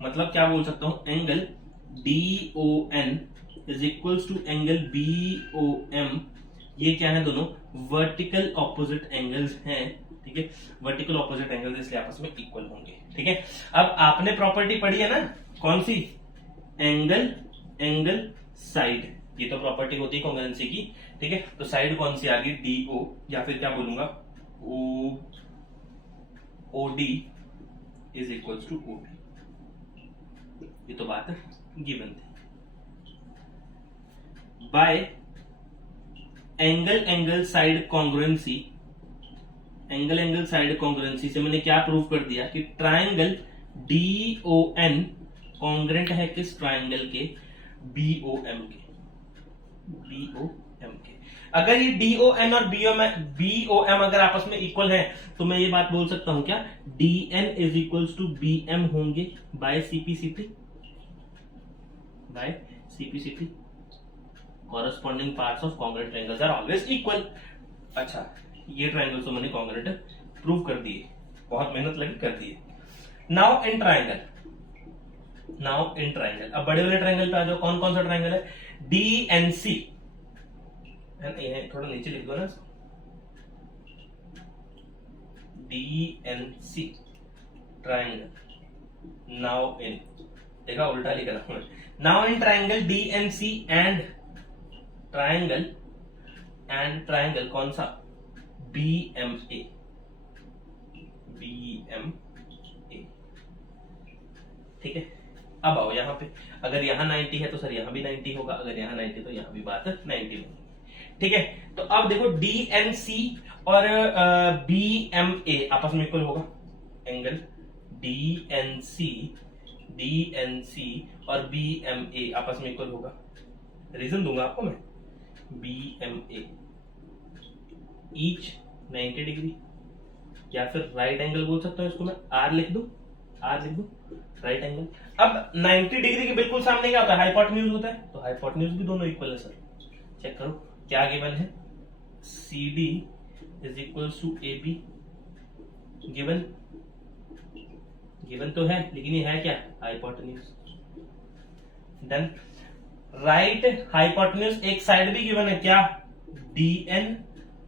मतलब क्या बोल सकता हूं, angle DON is equals to angle BOM। ये क्या है, दोनों वर्टिकल ऑपोजिट एंगल्स हैं, ठीक है। वर्टिकल ऑपोजिट एंगल्स इसलिए आपस में इक्वल होंगे, ठीक है। अब आपने प्रॉपर्टी पढ़ी है ना, कौन सी, एंगल साइड, ये तो प्रॉपर्टी होती है कॉन्ग्रुएंसी की, ठीक है। तो साइड कौन सी आ गई, DO, या फिर क्या बोलूंगा, OD is equals to OB। ये तो बात गिवन थी। By angle side congruency, angle side congruency से मैंने क्या प्रूव कर दिया कि ट्रायंगल DON कॉन्ग्रुएंट है किस ट्रायंगल के, BOM के। अगर ये DON और BOM अगर आपस में इक्वल है तो मैं ये बात बोल सकता हूं क्या, DN is equals to BM होंगे by CPCT। Corresponding parts of congruent triangles are always equal. अच्छा ये ट्रायंगल तो मैंने कॉन्ग्रुएंट प्रूव कर दिए, बहुत मेहनत लगी, कर दिए। नाउ इन ट्रायंगल, अब बड़े वाले ट्रायंगल पे आ जाओ। कौन कौन सा ट्रायंगल है, DNC, थोड़ा नीचे लिख दो ना, DNC ट्रायंगल। नाउ इन, देखा उल्टा लिखा था, now in triangle DNC and triangle कौन सा, BMA। ठीक है। अब आओ यहां पे, अगर यहां 90 है तो सर यहां भी 90 होगा, अगर यहां 90 तो यहां भी बात 90 होगी, ठीक है। तो अब देखो DNC और BMA आपस में इक्वल होगा, एंगल DNC और BMA आपस में इक्वल होगा। रीजन दूंगा आपको मैं, BMA ईच 90 डिग्री, या फिर राइट एंगल बोल सकता हूं इसको मैं, R लिख दूं, राइट एंगल। अब 90 डिग्री के बिल्कुल सामने क्या होता है, हाइपोटेन्यूज होता है, तो हाइपोटेन्यूज भी दोनों इक्वल है सर। चेक करो क्या गिवन है, CD is equals to AB। Given तो है, लेकिन ये है क्या, हाइपोटेन्यूज। देन राइट हाइपोटेन्यूज एक साइड भी गिवन है, क्या, DN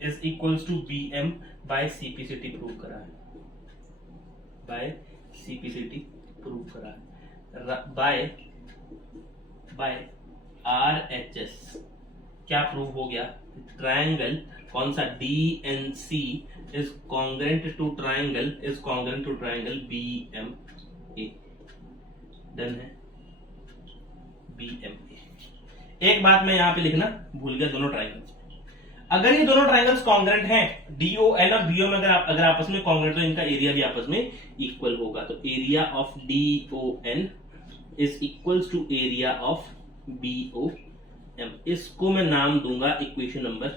is equals to BM by CPCT prove करा है, बाय RHS क्या प्रूव हो गया, ट्रायंगल कौन सा, DNC is congruent to triangle BMA। Done है, BMA। एक बात मैं यहां पे लिखना भूल गया, दोनों ट्रायंगल्स, अगर ये दोनों ट्रायंगल्स कॉन्ग्रुएंट हैं, DON और BOM अगर आपस में कॉन्ग्रुएंट, तो इनका एरिया भी आपस में इक्वल होगा। तो area of DON is equals to area of BOM। इसको मैं नाम दूंगा इक्वेशन नंबर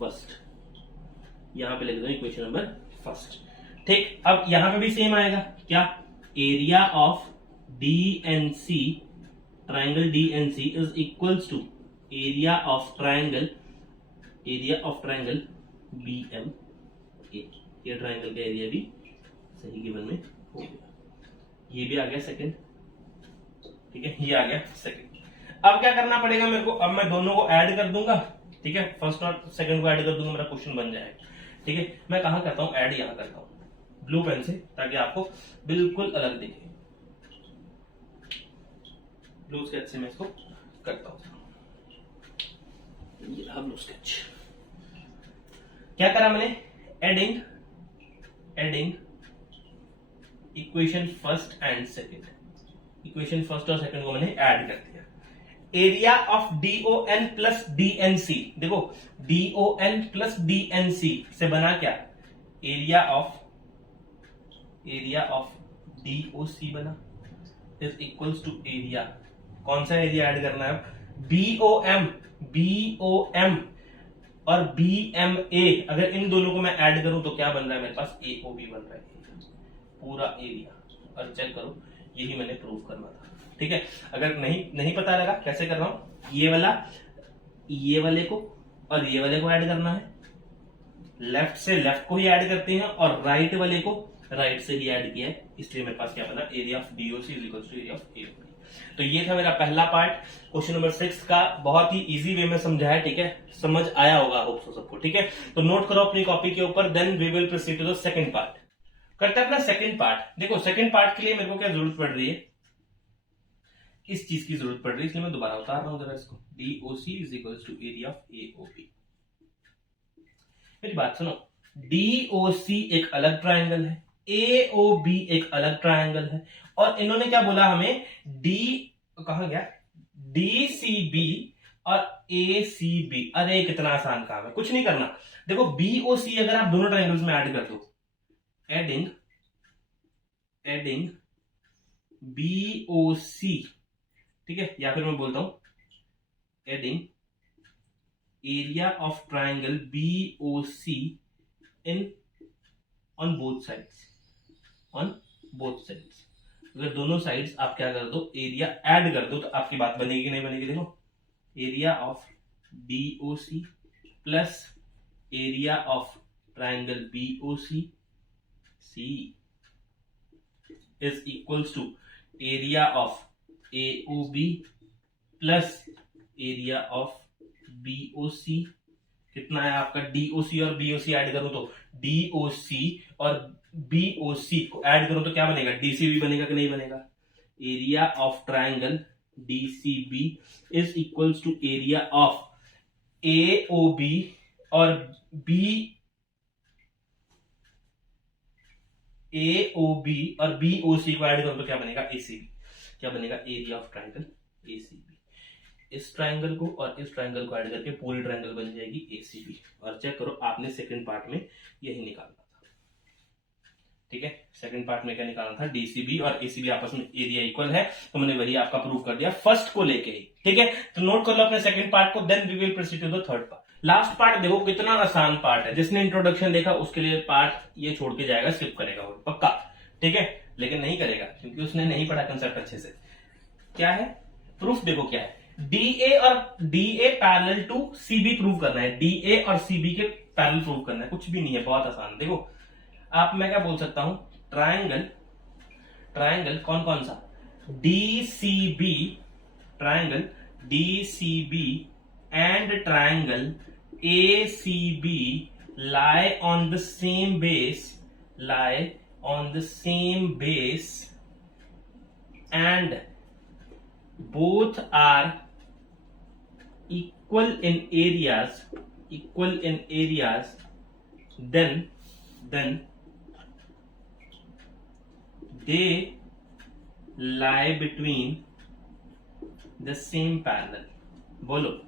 फर्स्ट, यहां पे लिख दो इक्वेशन नंबर फर्स्ट, ठीक। अब यहां पे भी सेम आएगा, क्या, area of DNC, triangle DNC is equals to area of triangle BMA। ये ट्रायंगल का एरिया भी सही गिवन में हो गया। ये भी आ गया सेकंड, ठीक है, ये आ गया सेकंड। अब क्या करना पड़ेगा मेरे को, अब मैं दोनों को ऐड कर दूंगा, ठीक है, फर्स्ट और सेकंड को ऐड कर दूंगा, मेरा क्वेश्चन बन जाएगा। ठीक है, मैं कहां करता हूं ऐड, यहां करता हूं ब्लू पेन से, ताकि आपको बिल्कुल अलग दिखे। ब्लू स्केच से मैं इसको करता हूं, ये रहा ब्लू स्केच। क्या करा मैंने, adding equation first and second, equation first और सेकंड को मैंने ऐड कर दिया। Area of DON plus DNC, देखो DON प्लस DNC से बना क्या, एरिया ऑफ DOC बना, इज इक्वल्स टू एरिया, कौन सा एरिया ऐड करना है, BOM और BMA, अगर इन दोनों को मैं ऐड करूं तो क्या बन रहा है मेरे पास, AOB बन रहा है, पूरा एरिया। और चेक करो, यही मैंने प्रूव करना था। ठीक है, अगर नहीं पता लगा कैसे कर रहा हूं, ये वाले को और ये वाले को ऐड करना है, लेफ्ट से लेफ्ट को ही ऐड करते हैं, और राइट वाले को राइट से ही ऐड किया है, इसलिए मेरे पास क्या बना, area of DOC is equal to area of AOB। तो ये था मेरा पहला पार्ट क्वेश्चन नंबर 6 का, बहुत ही इजी वे में समझाया। ठीक है, समझ आया होगा होप सो सबको। ठीक है, तो नोट करो अपनी कॉपी के ऊपर, then we will proceed to the second part. करते हैं अपना सेकंड पार्ट। देखो सेकंड पार्ट के लिए मेरे को क्या जरूरत पड़ रही है, इस चीज की जरूरत पड़ रही है, इसलिए मैं दोबारा उतार रहा हूं जरा इसको, DOC is equal to area of AOB। मेरी बात सुनो, DOC एक अलग ट्रायंगल है, AOB एक अलग ट्रायंगल है, और इन्होंने क्या बोला हमें, कहां गया, DCB और ACB। अरे कितना आसान काम है, कुछ नहीं करना। देखो BOC अगर आप दोनों ट्रायंगल्स में ऐड कर दो, एडिंग BOC, ठीक है, या फिर मैं बोलता हूं adding area of triangle BOC in on both sides. अगर दोनों साइड्स आप क्या कर दो, एरिया ऐड कर दो, तो आपकी बात बनेगी कि नहीं बनेगी। देखो area of DOC plus area of triangle BOC is equals to area of AOB plus area of BOC। कितना है आपका, DOC और BOC ऐड करूं तो, DOC और BOC को ऐड करूं तो क्या बनेगा, DCB बनेगा कि नहीं बनेगा। Area of triangle DCB is equals to area of AOB और BOC को ऐड करूं तो क्या बनेगा, ACB। क्या बनेगा, एरिया ऑफ ट्रायंगल ACB। इस ट्रायंगल को और इस ट्रायंगल को ऐड करके पूरी ट्रायंगल बन जाएगी ACB। और चेक करो, आपने सेकंड पार्ट में यही निकालना था। ठीक है, सेकंड पार्ट में क्या निकालना था, DCB और ACB आपस में एरिया इक्वल है, तो मैंने वही आपका प्रूव कर दिया फर्स्ट को लेके ही। ठीक है, तो नोट कर लो अपने सेकंड पार्ट को, then we will proceed to the third part. Last part देखो कितना आसान पार्ट है, जिसने इंट्रोडक्शन देखा उसके लिए पार्ट ये छोड़ के जाएगा, स्किप करेगा वो पक्का। ठीक है, लेकिन नहीं करेगा क्योंकि उसने नहीं पढ़ा कंसेप्ट अच्छे से। क्या है प्रूफ, देखो क्या है, DA parallel to CB prove करना है, DA और CB के पैरेलल प्रूव करना है, कुछ भी नहीं है, बहुत आसान। देखो आप, मैं क्या बोल सकता हूं, ट्रायंगल कौन सा, DCB and triangle ACB lie on the same base and both are equal in areas, then they lie between the same parallel। बोलो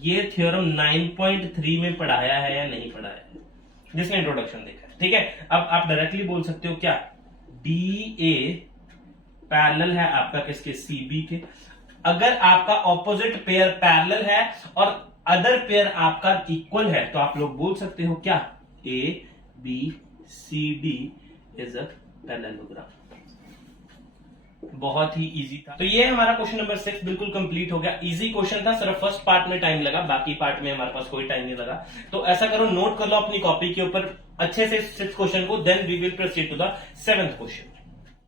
ये थ्योरम 9.3 में पढ़ाया है या नहीं पढ़ाया है, जिसने इंट्रोडक्शन देखा है। ठीक है, अब आप डायरेक्टली बोल सकते हो क्या, DA पैरेलल है आपका किसके, CB के। अगर आपका ऑपोजिट पेयर पैरेलल है और अदर पेयर आपका इक्वल है, तो आप लोग बोल सकते हो क्या, ABCD इज अ पैरेललोग्राम। बहुत ही इजी था। तो ये हमारा क्वेश्चन नंबर 6 बिल्कुल कंप्लीट हो गया। इजी क्वेश्चन था, सिर्फ फर्स्ट पार्ट में टाइम लगा, बाकी पार्ट में हमारे पास कोई टाइम नहीं लगा। तो ऐसा करो, नोट कर लो अपनी कॉपी के ऊपर अच्छे से 6th क्वेश्चन को, then we will proceed to the 7th question.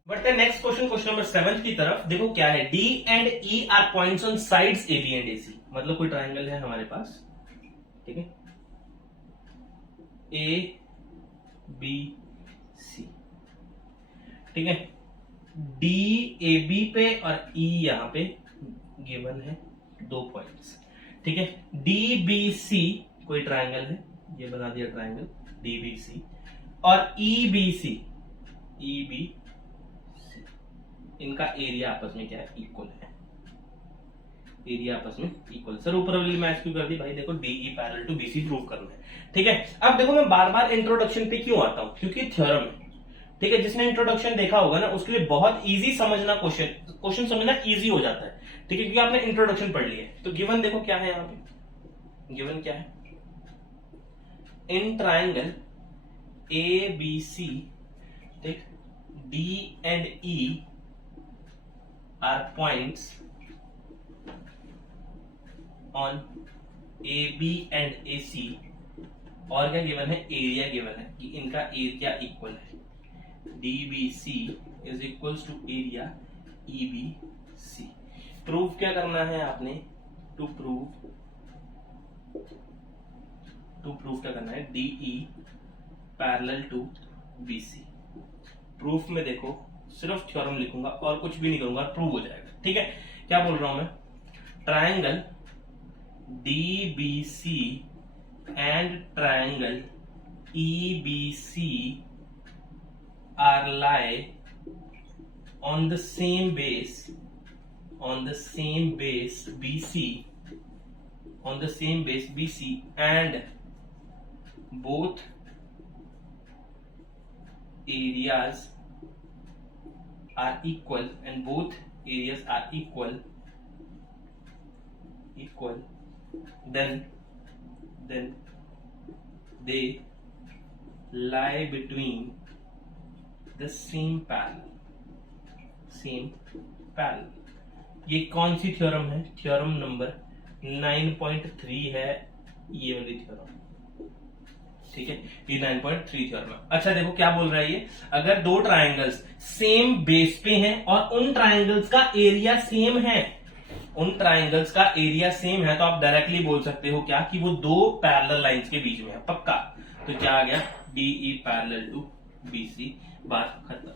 बढ़ते हैं नेक्स्ट क्वेश्चन, क्वेश्चन नंबर 7 की तरफ। देखो क्या है, D and E are points on sides A B and A C. मतलब कोई ट्राइंगल है हमारे पास, ठीक है, ए बी सी, ठीक है, डी ए बी पे और ई यहां पे गिवन है 2 पॉइंट्स, ठीक है। डी बी सी कोई ट्राइंगल है, ये बना दिया ट्राइंगल डी बी सी, और ई बी सी, ई बी सी, इनका एरिया आपस में क्या है, इक्वल है। एरिया आपस में इक्वल। सर ऊपर वाली मैच क्यों कर दी भाई, देखो DE parallel to BC prove करना है, ठीक है। अब देखो मैं बार बार इंट्रोडक्शन पे क्यों आता हूं, क्योंकि थ्योरम है, ठीक है। जिसने इंट्रोडक्शन देखा होगा ना उसके लिए बहुत इजी समझना, क्वेश्चन समझना इजी हो जाता है, ठीक है, क्योंकि आपने इंट्रोडक्शन पढ़ लिया है। तो गिवन देखो क्या है, यहां पे गिवन क्या है, in triangle A B C, ठीक, D and E are points on A B and A C, और क्या गिवन है, एरिया गिवन है कि इनका एरिया इक्वल है। D B C is equals to area E B C. Proof क्या करना है आपने, टू प्रूफ क्या करना है, D E parallel to B C. Proof में देखो सिर्फ थ्योरम लिखूंगा और कुछ भी नहीं करूंगा, प्रूव हो जाएगा, ठीक है। क्या बोल रहा हूं मैं, triangle DBC and triangle EBC are lie on the same base BC, on the same base BC, and both areas are equal, and both areas are equal, then they lie between the same parallel। ये कौन सी theorem है, theorem number 9.3 है ये वाली theorem, ठीक है, ये 9.3 theorem है। अच्छा देखो क्या बोल रहा है ये, अगर दो ट्राइंगल्स सेम बेस पे हैं और उन ट्राइंगल्स का एरिया सेम है, उन ट्राइंगल्स का एरिया सेम है, तो आप डायरेक्टली बोल सकते हो क्या, कि वो दो पैरेलल लाइंस के बीच में है, पक्का। तो क्या आ गया, डीई पैरेलल टू बीसी, बात खत्म।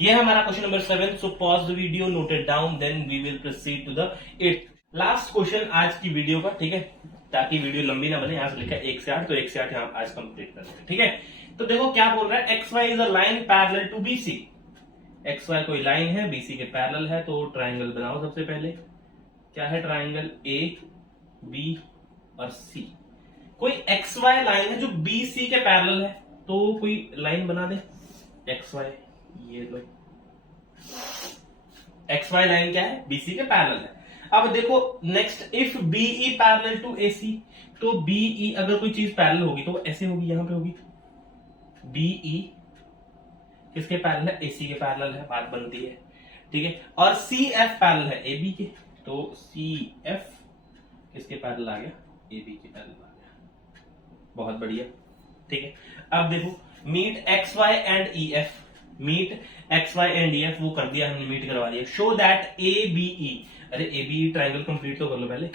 ये है हमारा question number 7। So pause the video, note it down, then we will proceed to the 8th last question आज की वीडियो का, ठीक है, ताकि वीडियो लंबी ना बने। यहां से लिखा 1 से 8, तो 1 से 8 यहां आज कंप्लीट करते हैं, ठीक है। तो देखो क्या बोल रहा है, X Y is a line parallel to BC. X Y कोई लाइन है, बीसी के पैरेलल है, तो ट्राइंगल बनाओ। सबसे पहले क्या है, ट्राइंगल ए बी और सी। कोई एक्स वाई लाइन है जो बी सी के पैरेलल है, तो कोई लाइन बना दे एक्स वाई, ये लो एक्स वाई लाइन क्या है, बीसी के पैरेलल है। अब देखो next, if BE parallel to AC, तो बीई अगर कोई चीज पैरेलल होगी तो ऐसे होगी, यहां पे होगी। बीई किसके पैरेलल है, एसी के पैरेलल है, बात बनती है, ठीक है। और सी एफ पैरेलल है ए बी के, तो सी एफ किसके पैरेलल आ गया, ए बी के पैरेलल आ गया, बहुत बढ़िया, ठीक है। अब देखो meet X Y and E F, meet X Y and E F, वो कर दिया हमने, मीट करवा दिया। Show that A B E, अरे A B E triangle complete तो कर लो पहले,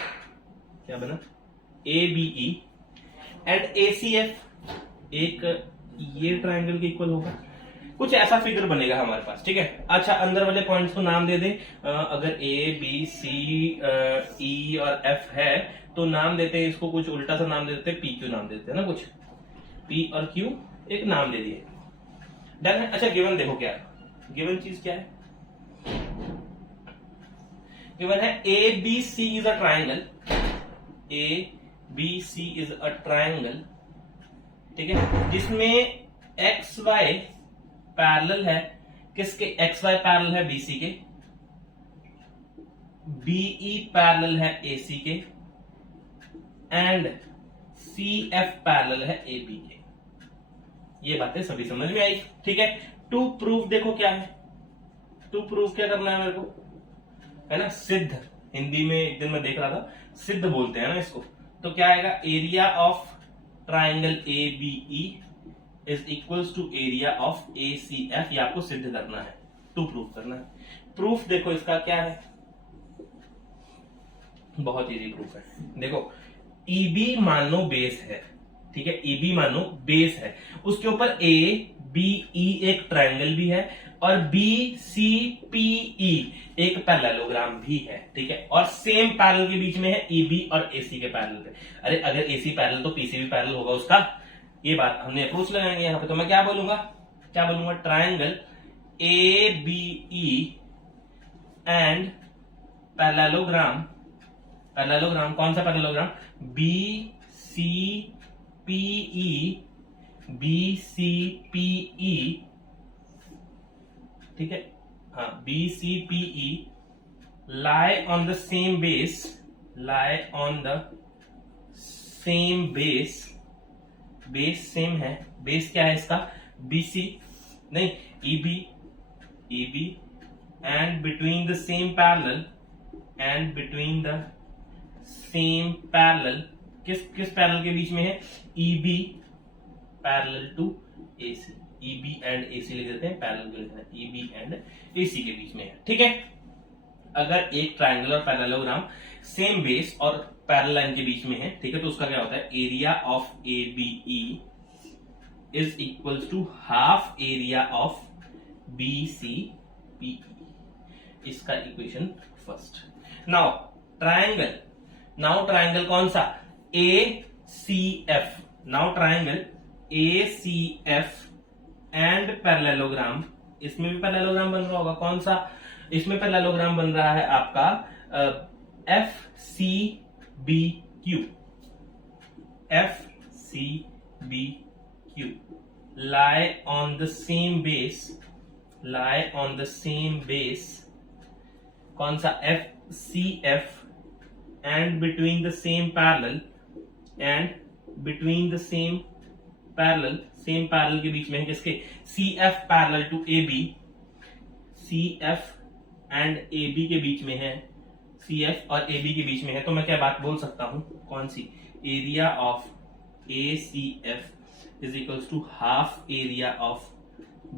क्या बना, A B E and A C F, एक ये ट्राइंगल के इक्वल होगा, कुछ ऐसा फिगर बनेगा हमारे पास, ठीक है। अच्छा अंदर वाले पॉइंट्स को नाम दे दें, अगर ए बी सी ई और एफ है तो नाम देते हैं इसको, कुछ उल्टा सा नाम दे देते हैं, पी क्यू नाम दे देते हैं ना, कुछ पी और क्यू एक नाम दे दिए, डन है। अच्छा गिवन देखो क्या है, गिवन चीज क्या है, गिवन है A B C is a triangle, A B C is a triangle, ठीक है, जिसमें एक्स वाई पैरेलल है, किसके, एक्स वाई पैरेलल है बीसी के, बीई पैरेलल है एसी के, एंड सी एफ पैरेलल है ए बी के। ये बातें सभी समझ में आई, ठीक है। टू प्रूफ देखो क्या है, टू प्रूफ क्या करना है मेरे को, है ना, सिद्ध, हिंदी में एक दिन मैं देख रहा था, सिद्ध बोलते हैं ना इसको। तो क्या आएगा, area of triangle A B E is equals to area of ACF, ये आपको सिद्ध करना है, टू प्रूव करना है। प्रूफ देखो इसका क्या है, बहुत इजी प्रूफ है। देखो EB मानो बेस है, ठीक है, EB मानो बेस है, उसके ऊपर ABE एक ट्रायंगल भी है और BCPE एक पैरेललोग्राम भी है, ठीक है, और सेम पैरेलल के बीच में है EB और AC के पैरेलल पे। अरे अगर AC पैरेलल तो PC भी पैरेलल होगा उसका, ये बात हमने अप्रोच लगाएंगे यहां पे। तो मैं क्या बोलूंगा, ट्रायंगल ABE एंड पैरेललोग्राम, कौन सा पैरेललोग्राम, BCPE, ठीक है, हाँ, BCPE lie on the same base, base same है, बेस क्या है इसका, BC नहीं EB and between the same parallel, किस पैरेलल के बीच में है, EB parallel to AC, EB and AC लिख देते हैं, पैरेलल को लिखना है, EB एंड AC के बीच में है, ठीक है। अगर एक ट्रायंगल और पैरेललोग्राम सेम बेस और पैरेलल लाइन के बीच में है, ठीक है, तो उसका क्या होता है, area of ABE is equals to half area of BCPE, इसका इक्वेशन फर्स्ट। नाउ ट्रायंगल कौन सा, ACF, triangle ACF and parallelogram, इसमें भी पैरेललोग्राम बन रहा होगा, कौन सा, इसमें पैरेललोग्राम बन रहा है आपका FCBQ lie on the same base, कौन सा, FCF and between the same parallel, same parallel के बीच में है किसके, CF parallel to AB, CF and AB के बीच में है, CF और AB के बीच में है, तो मैं क्या बात बोल सकता हूं, कौन सी, area of ACF is equals to half area of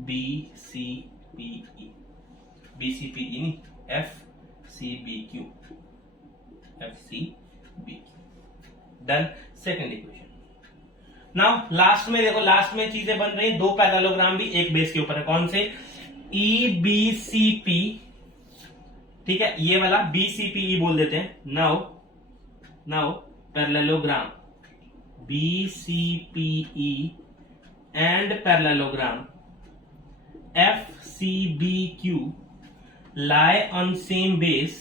BCPE नहीं, FCBQ, done. Second equation. Now last में देखो, लास्ट में चीजें बन रही, दो पैरेललोग्राम भी एक बेस के ऊपर है, कौन से, EBCP, ठीक है, ये वाला BCPE बोल देते हैं। Now parallelogram BCPE and parallelogram FCBQ lie on same base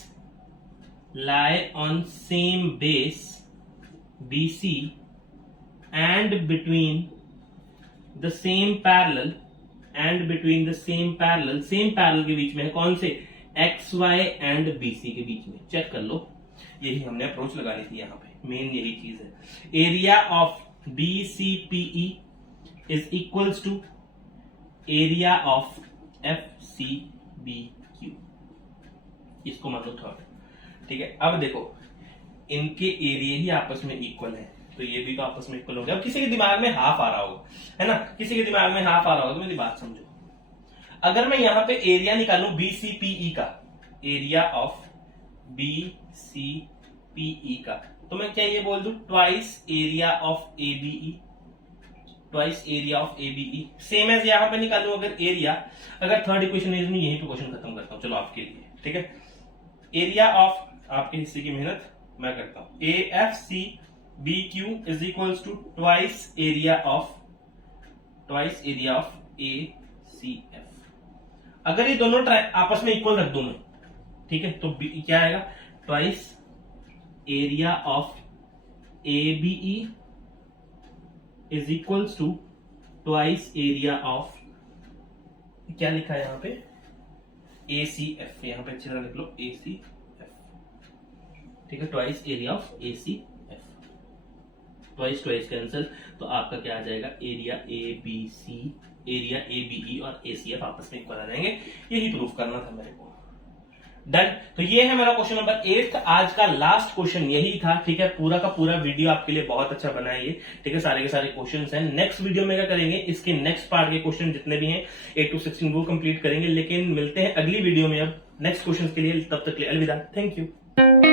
BC and between the same parallel same parallel के बीच में है, कौन से, XY एंड BC के बीच में। चेक कर लो, यही हमने अप्रोच लगानी थी यहाँ पे, मेन यही चीज है। Area of BCPE is equals to area of FCBQ, इसको मान लो थर्ड, ठीक है। अब देखो इनके एरिया ही आपस में इक्वल है, तो ये भी तो आपस में इक्वल हो गया। अब किसी के दिमाग में हाफ आ रहा होगा, है ना, किसी के दिमाग में हाफ आ रहा होगा, तो मेरी बात समझो, अगर मैं यहां पे एरिया निकालूं BCPE का, एरिया ऑफ BCPE का, तो मैं क्या ये बोल दूं, twice area of ABE, same as यहां पे निकालूं अगर एरिया, अगर थर्ड इक्वेशन यहीं पे क्वेश्चन खत्म करता हूं, चलो आपके लिए, ठीक है। एरिया ऑफ, आपके हिस्से की मेहनत मैं करता हूं, AFCBQ is equals to twice area of ACF। अगर ये दोनों आपस में इक्वल रख दूं मैं, ठीक है, तो क्या आएगा, twice area of ABE is equals to twice area of, क्या लिखा है यहां पे, ACF, यहां पे अच्छी तरह लिख लो ACF, ठीक है, twice area of ACF, twice cancel, तो आपका क्या आ जाएगा, एरिया ABE और ACF आपस में इक्वल आ जाएंगे। यही प्रूफ करना था मेरे को, डन। तो ये है मेरा क्वेश्चन नंबर 8। आज का लास्ट क्वेश्चन यही था, ठीक है। पूरा का पूरा वीडियो आपके लिए बहुत अच्छा बना है ये, ठीक है। सारे के सारे क्वेश्चंस हैं। नेक्स्ट वीडियो में क्या करेंगे, इसके नेक्स्ट पार्ट के क्वेश्चन जितने भी हैं 8 to 16 वो कंप्लीट करेंगे। लेकिन मिलते हैं अगली वीडियो में अब नेक्स्ट क्वेश्चन के लिए। तब तक के लिए अलविदा, थैंक यू।